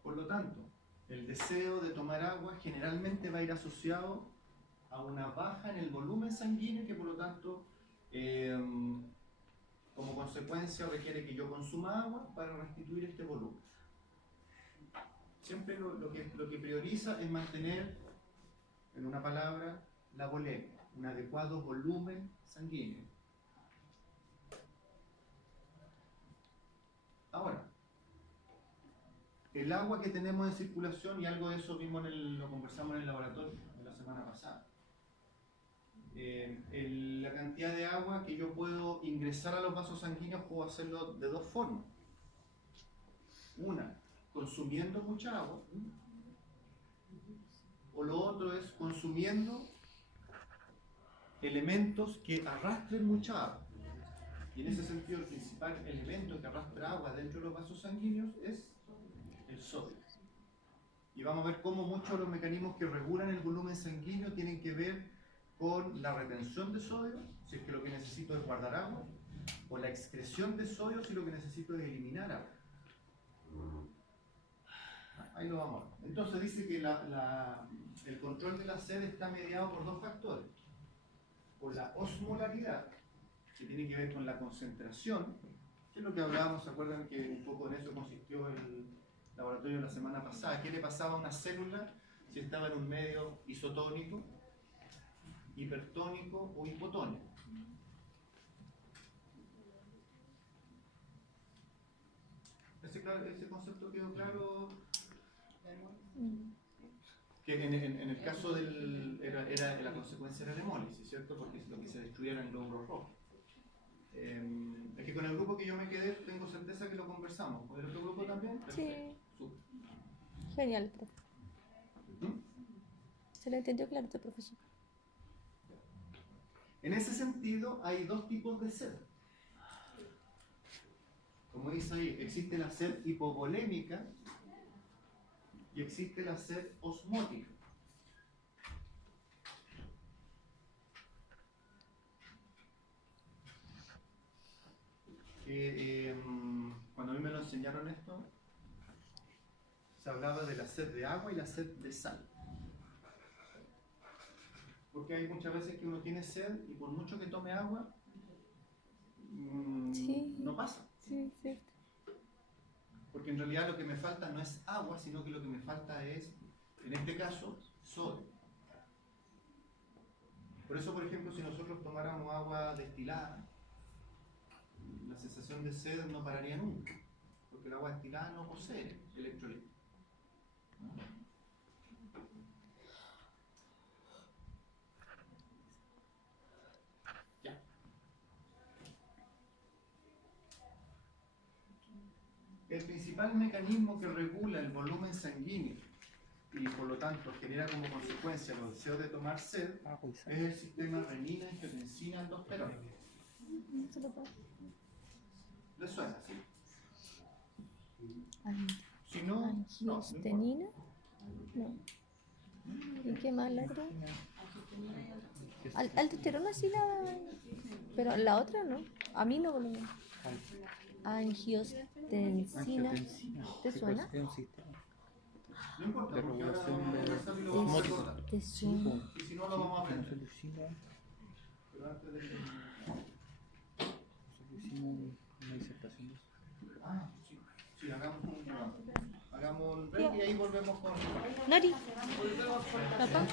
Por lo tanto, el deseo de tomar agua generalmente va a ir asociado a una baja en el volumen sanguíneo que por lo tanto, como consecuencia, requiere que yo consuma agua para restituir este volumen. Siempre lo que prioriza es mantener, en una palabra, la volemia, un adecuado volumen sanguíneo. Ahora, el agua que tenemos en circulación, y algo de eso vimos lo conversamos en el laboratorio la semana pasada, la cantidad de agua que yo puedo ingresar a los vasos sanguíneos, puedo hacerlo de dos formas. Una, consumiendo mucha agua, o lo otro es consumiendo elementos que arrastren mucha agua. Y en ese sentido, el principal elemento que arrastra agua dentro de los vasos sanguíneos es el sodio. Y vamos a ver cómo muchos de los mecanismos que regulan el volumen sanguíneo tienen que ver con la retención de sodio, si es que lo que necesito es guardar agua, o la excreción de sodio si lo que necesito es eliminar agua. Ahí lo vamos a ver. Entonces dice que el control de la sed está mediado por dos factores. Por la osmolaridad, que tiene que ver con la concentración, que es lo que hablábamos, ¿se acuerdan que un poco en eso consistió el laboratorio la semana pasada? ¿Qué le pasaba a una célula si estaba en un medio isotónico, hipertónico o hipotónico? Ese concepto quedó claro. Que en el caso la consecuencia era la hemólisis, ¿cierto? Porque lo que se destruía eran glóbulos rojos. Es que con el grupo que yo me quedé, tengo certeza que lo conversamos. ¿Con el otro grupo también? Perfecto. Súper. Genial, profe. Se lo entendió claro este profesor. En ese sentido, hay dos tipos de sed. Como dice ahí, existe la sed hipovolémica y existe la sed osmótica. Cuando a mí me lo enseñaron esto, se hablaba de la sed de agua y la sed de sal. Porque hay muchas veces que uno tiene sed y por mucho que tome agua, no pasa. Sí, sí. Porque en realidad lo que me falta no es agua, sino que lo que me falta es, en este caso, sodio. Por eso, por ejemplo, si nosotros tomáramos agua destilada, la sensación de sed no pararía nunca, porque el agua destilada no posee electrolitos. Ya. El principal mecanismo que regula el volumen sanguíneo y por lo tanto genera como consecuencia los deseos de tomar sed es el sistema renina-angiotensina-aldosterona. ¿Le suena, sí? Si no, no. ¿Angiostenina? No. ¿Y qué más la otra? Aldosterona sí la... Pero la otra no. Aminovolumen. Angiostensina. ¿Te suena? Es un sistema No importa, de porque ahora regulación vamos a de conversar y lo vamos a osmótica. recordar. ¿Te suena? Y si no, lo vamos a Nosotros aprender. lo hicimos, Pero antes de... una disertación de eso. Ah, sí. Sí, hagamos un break y ahí volvemos con... Nori. Papá.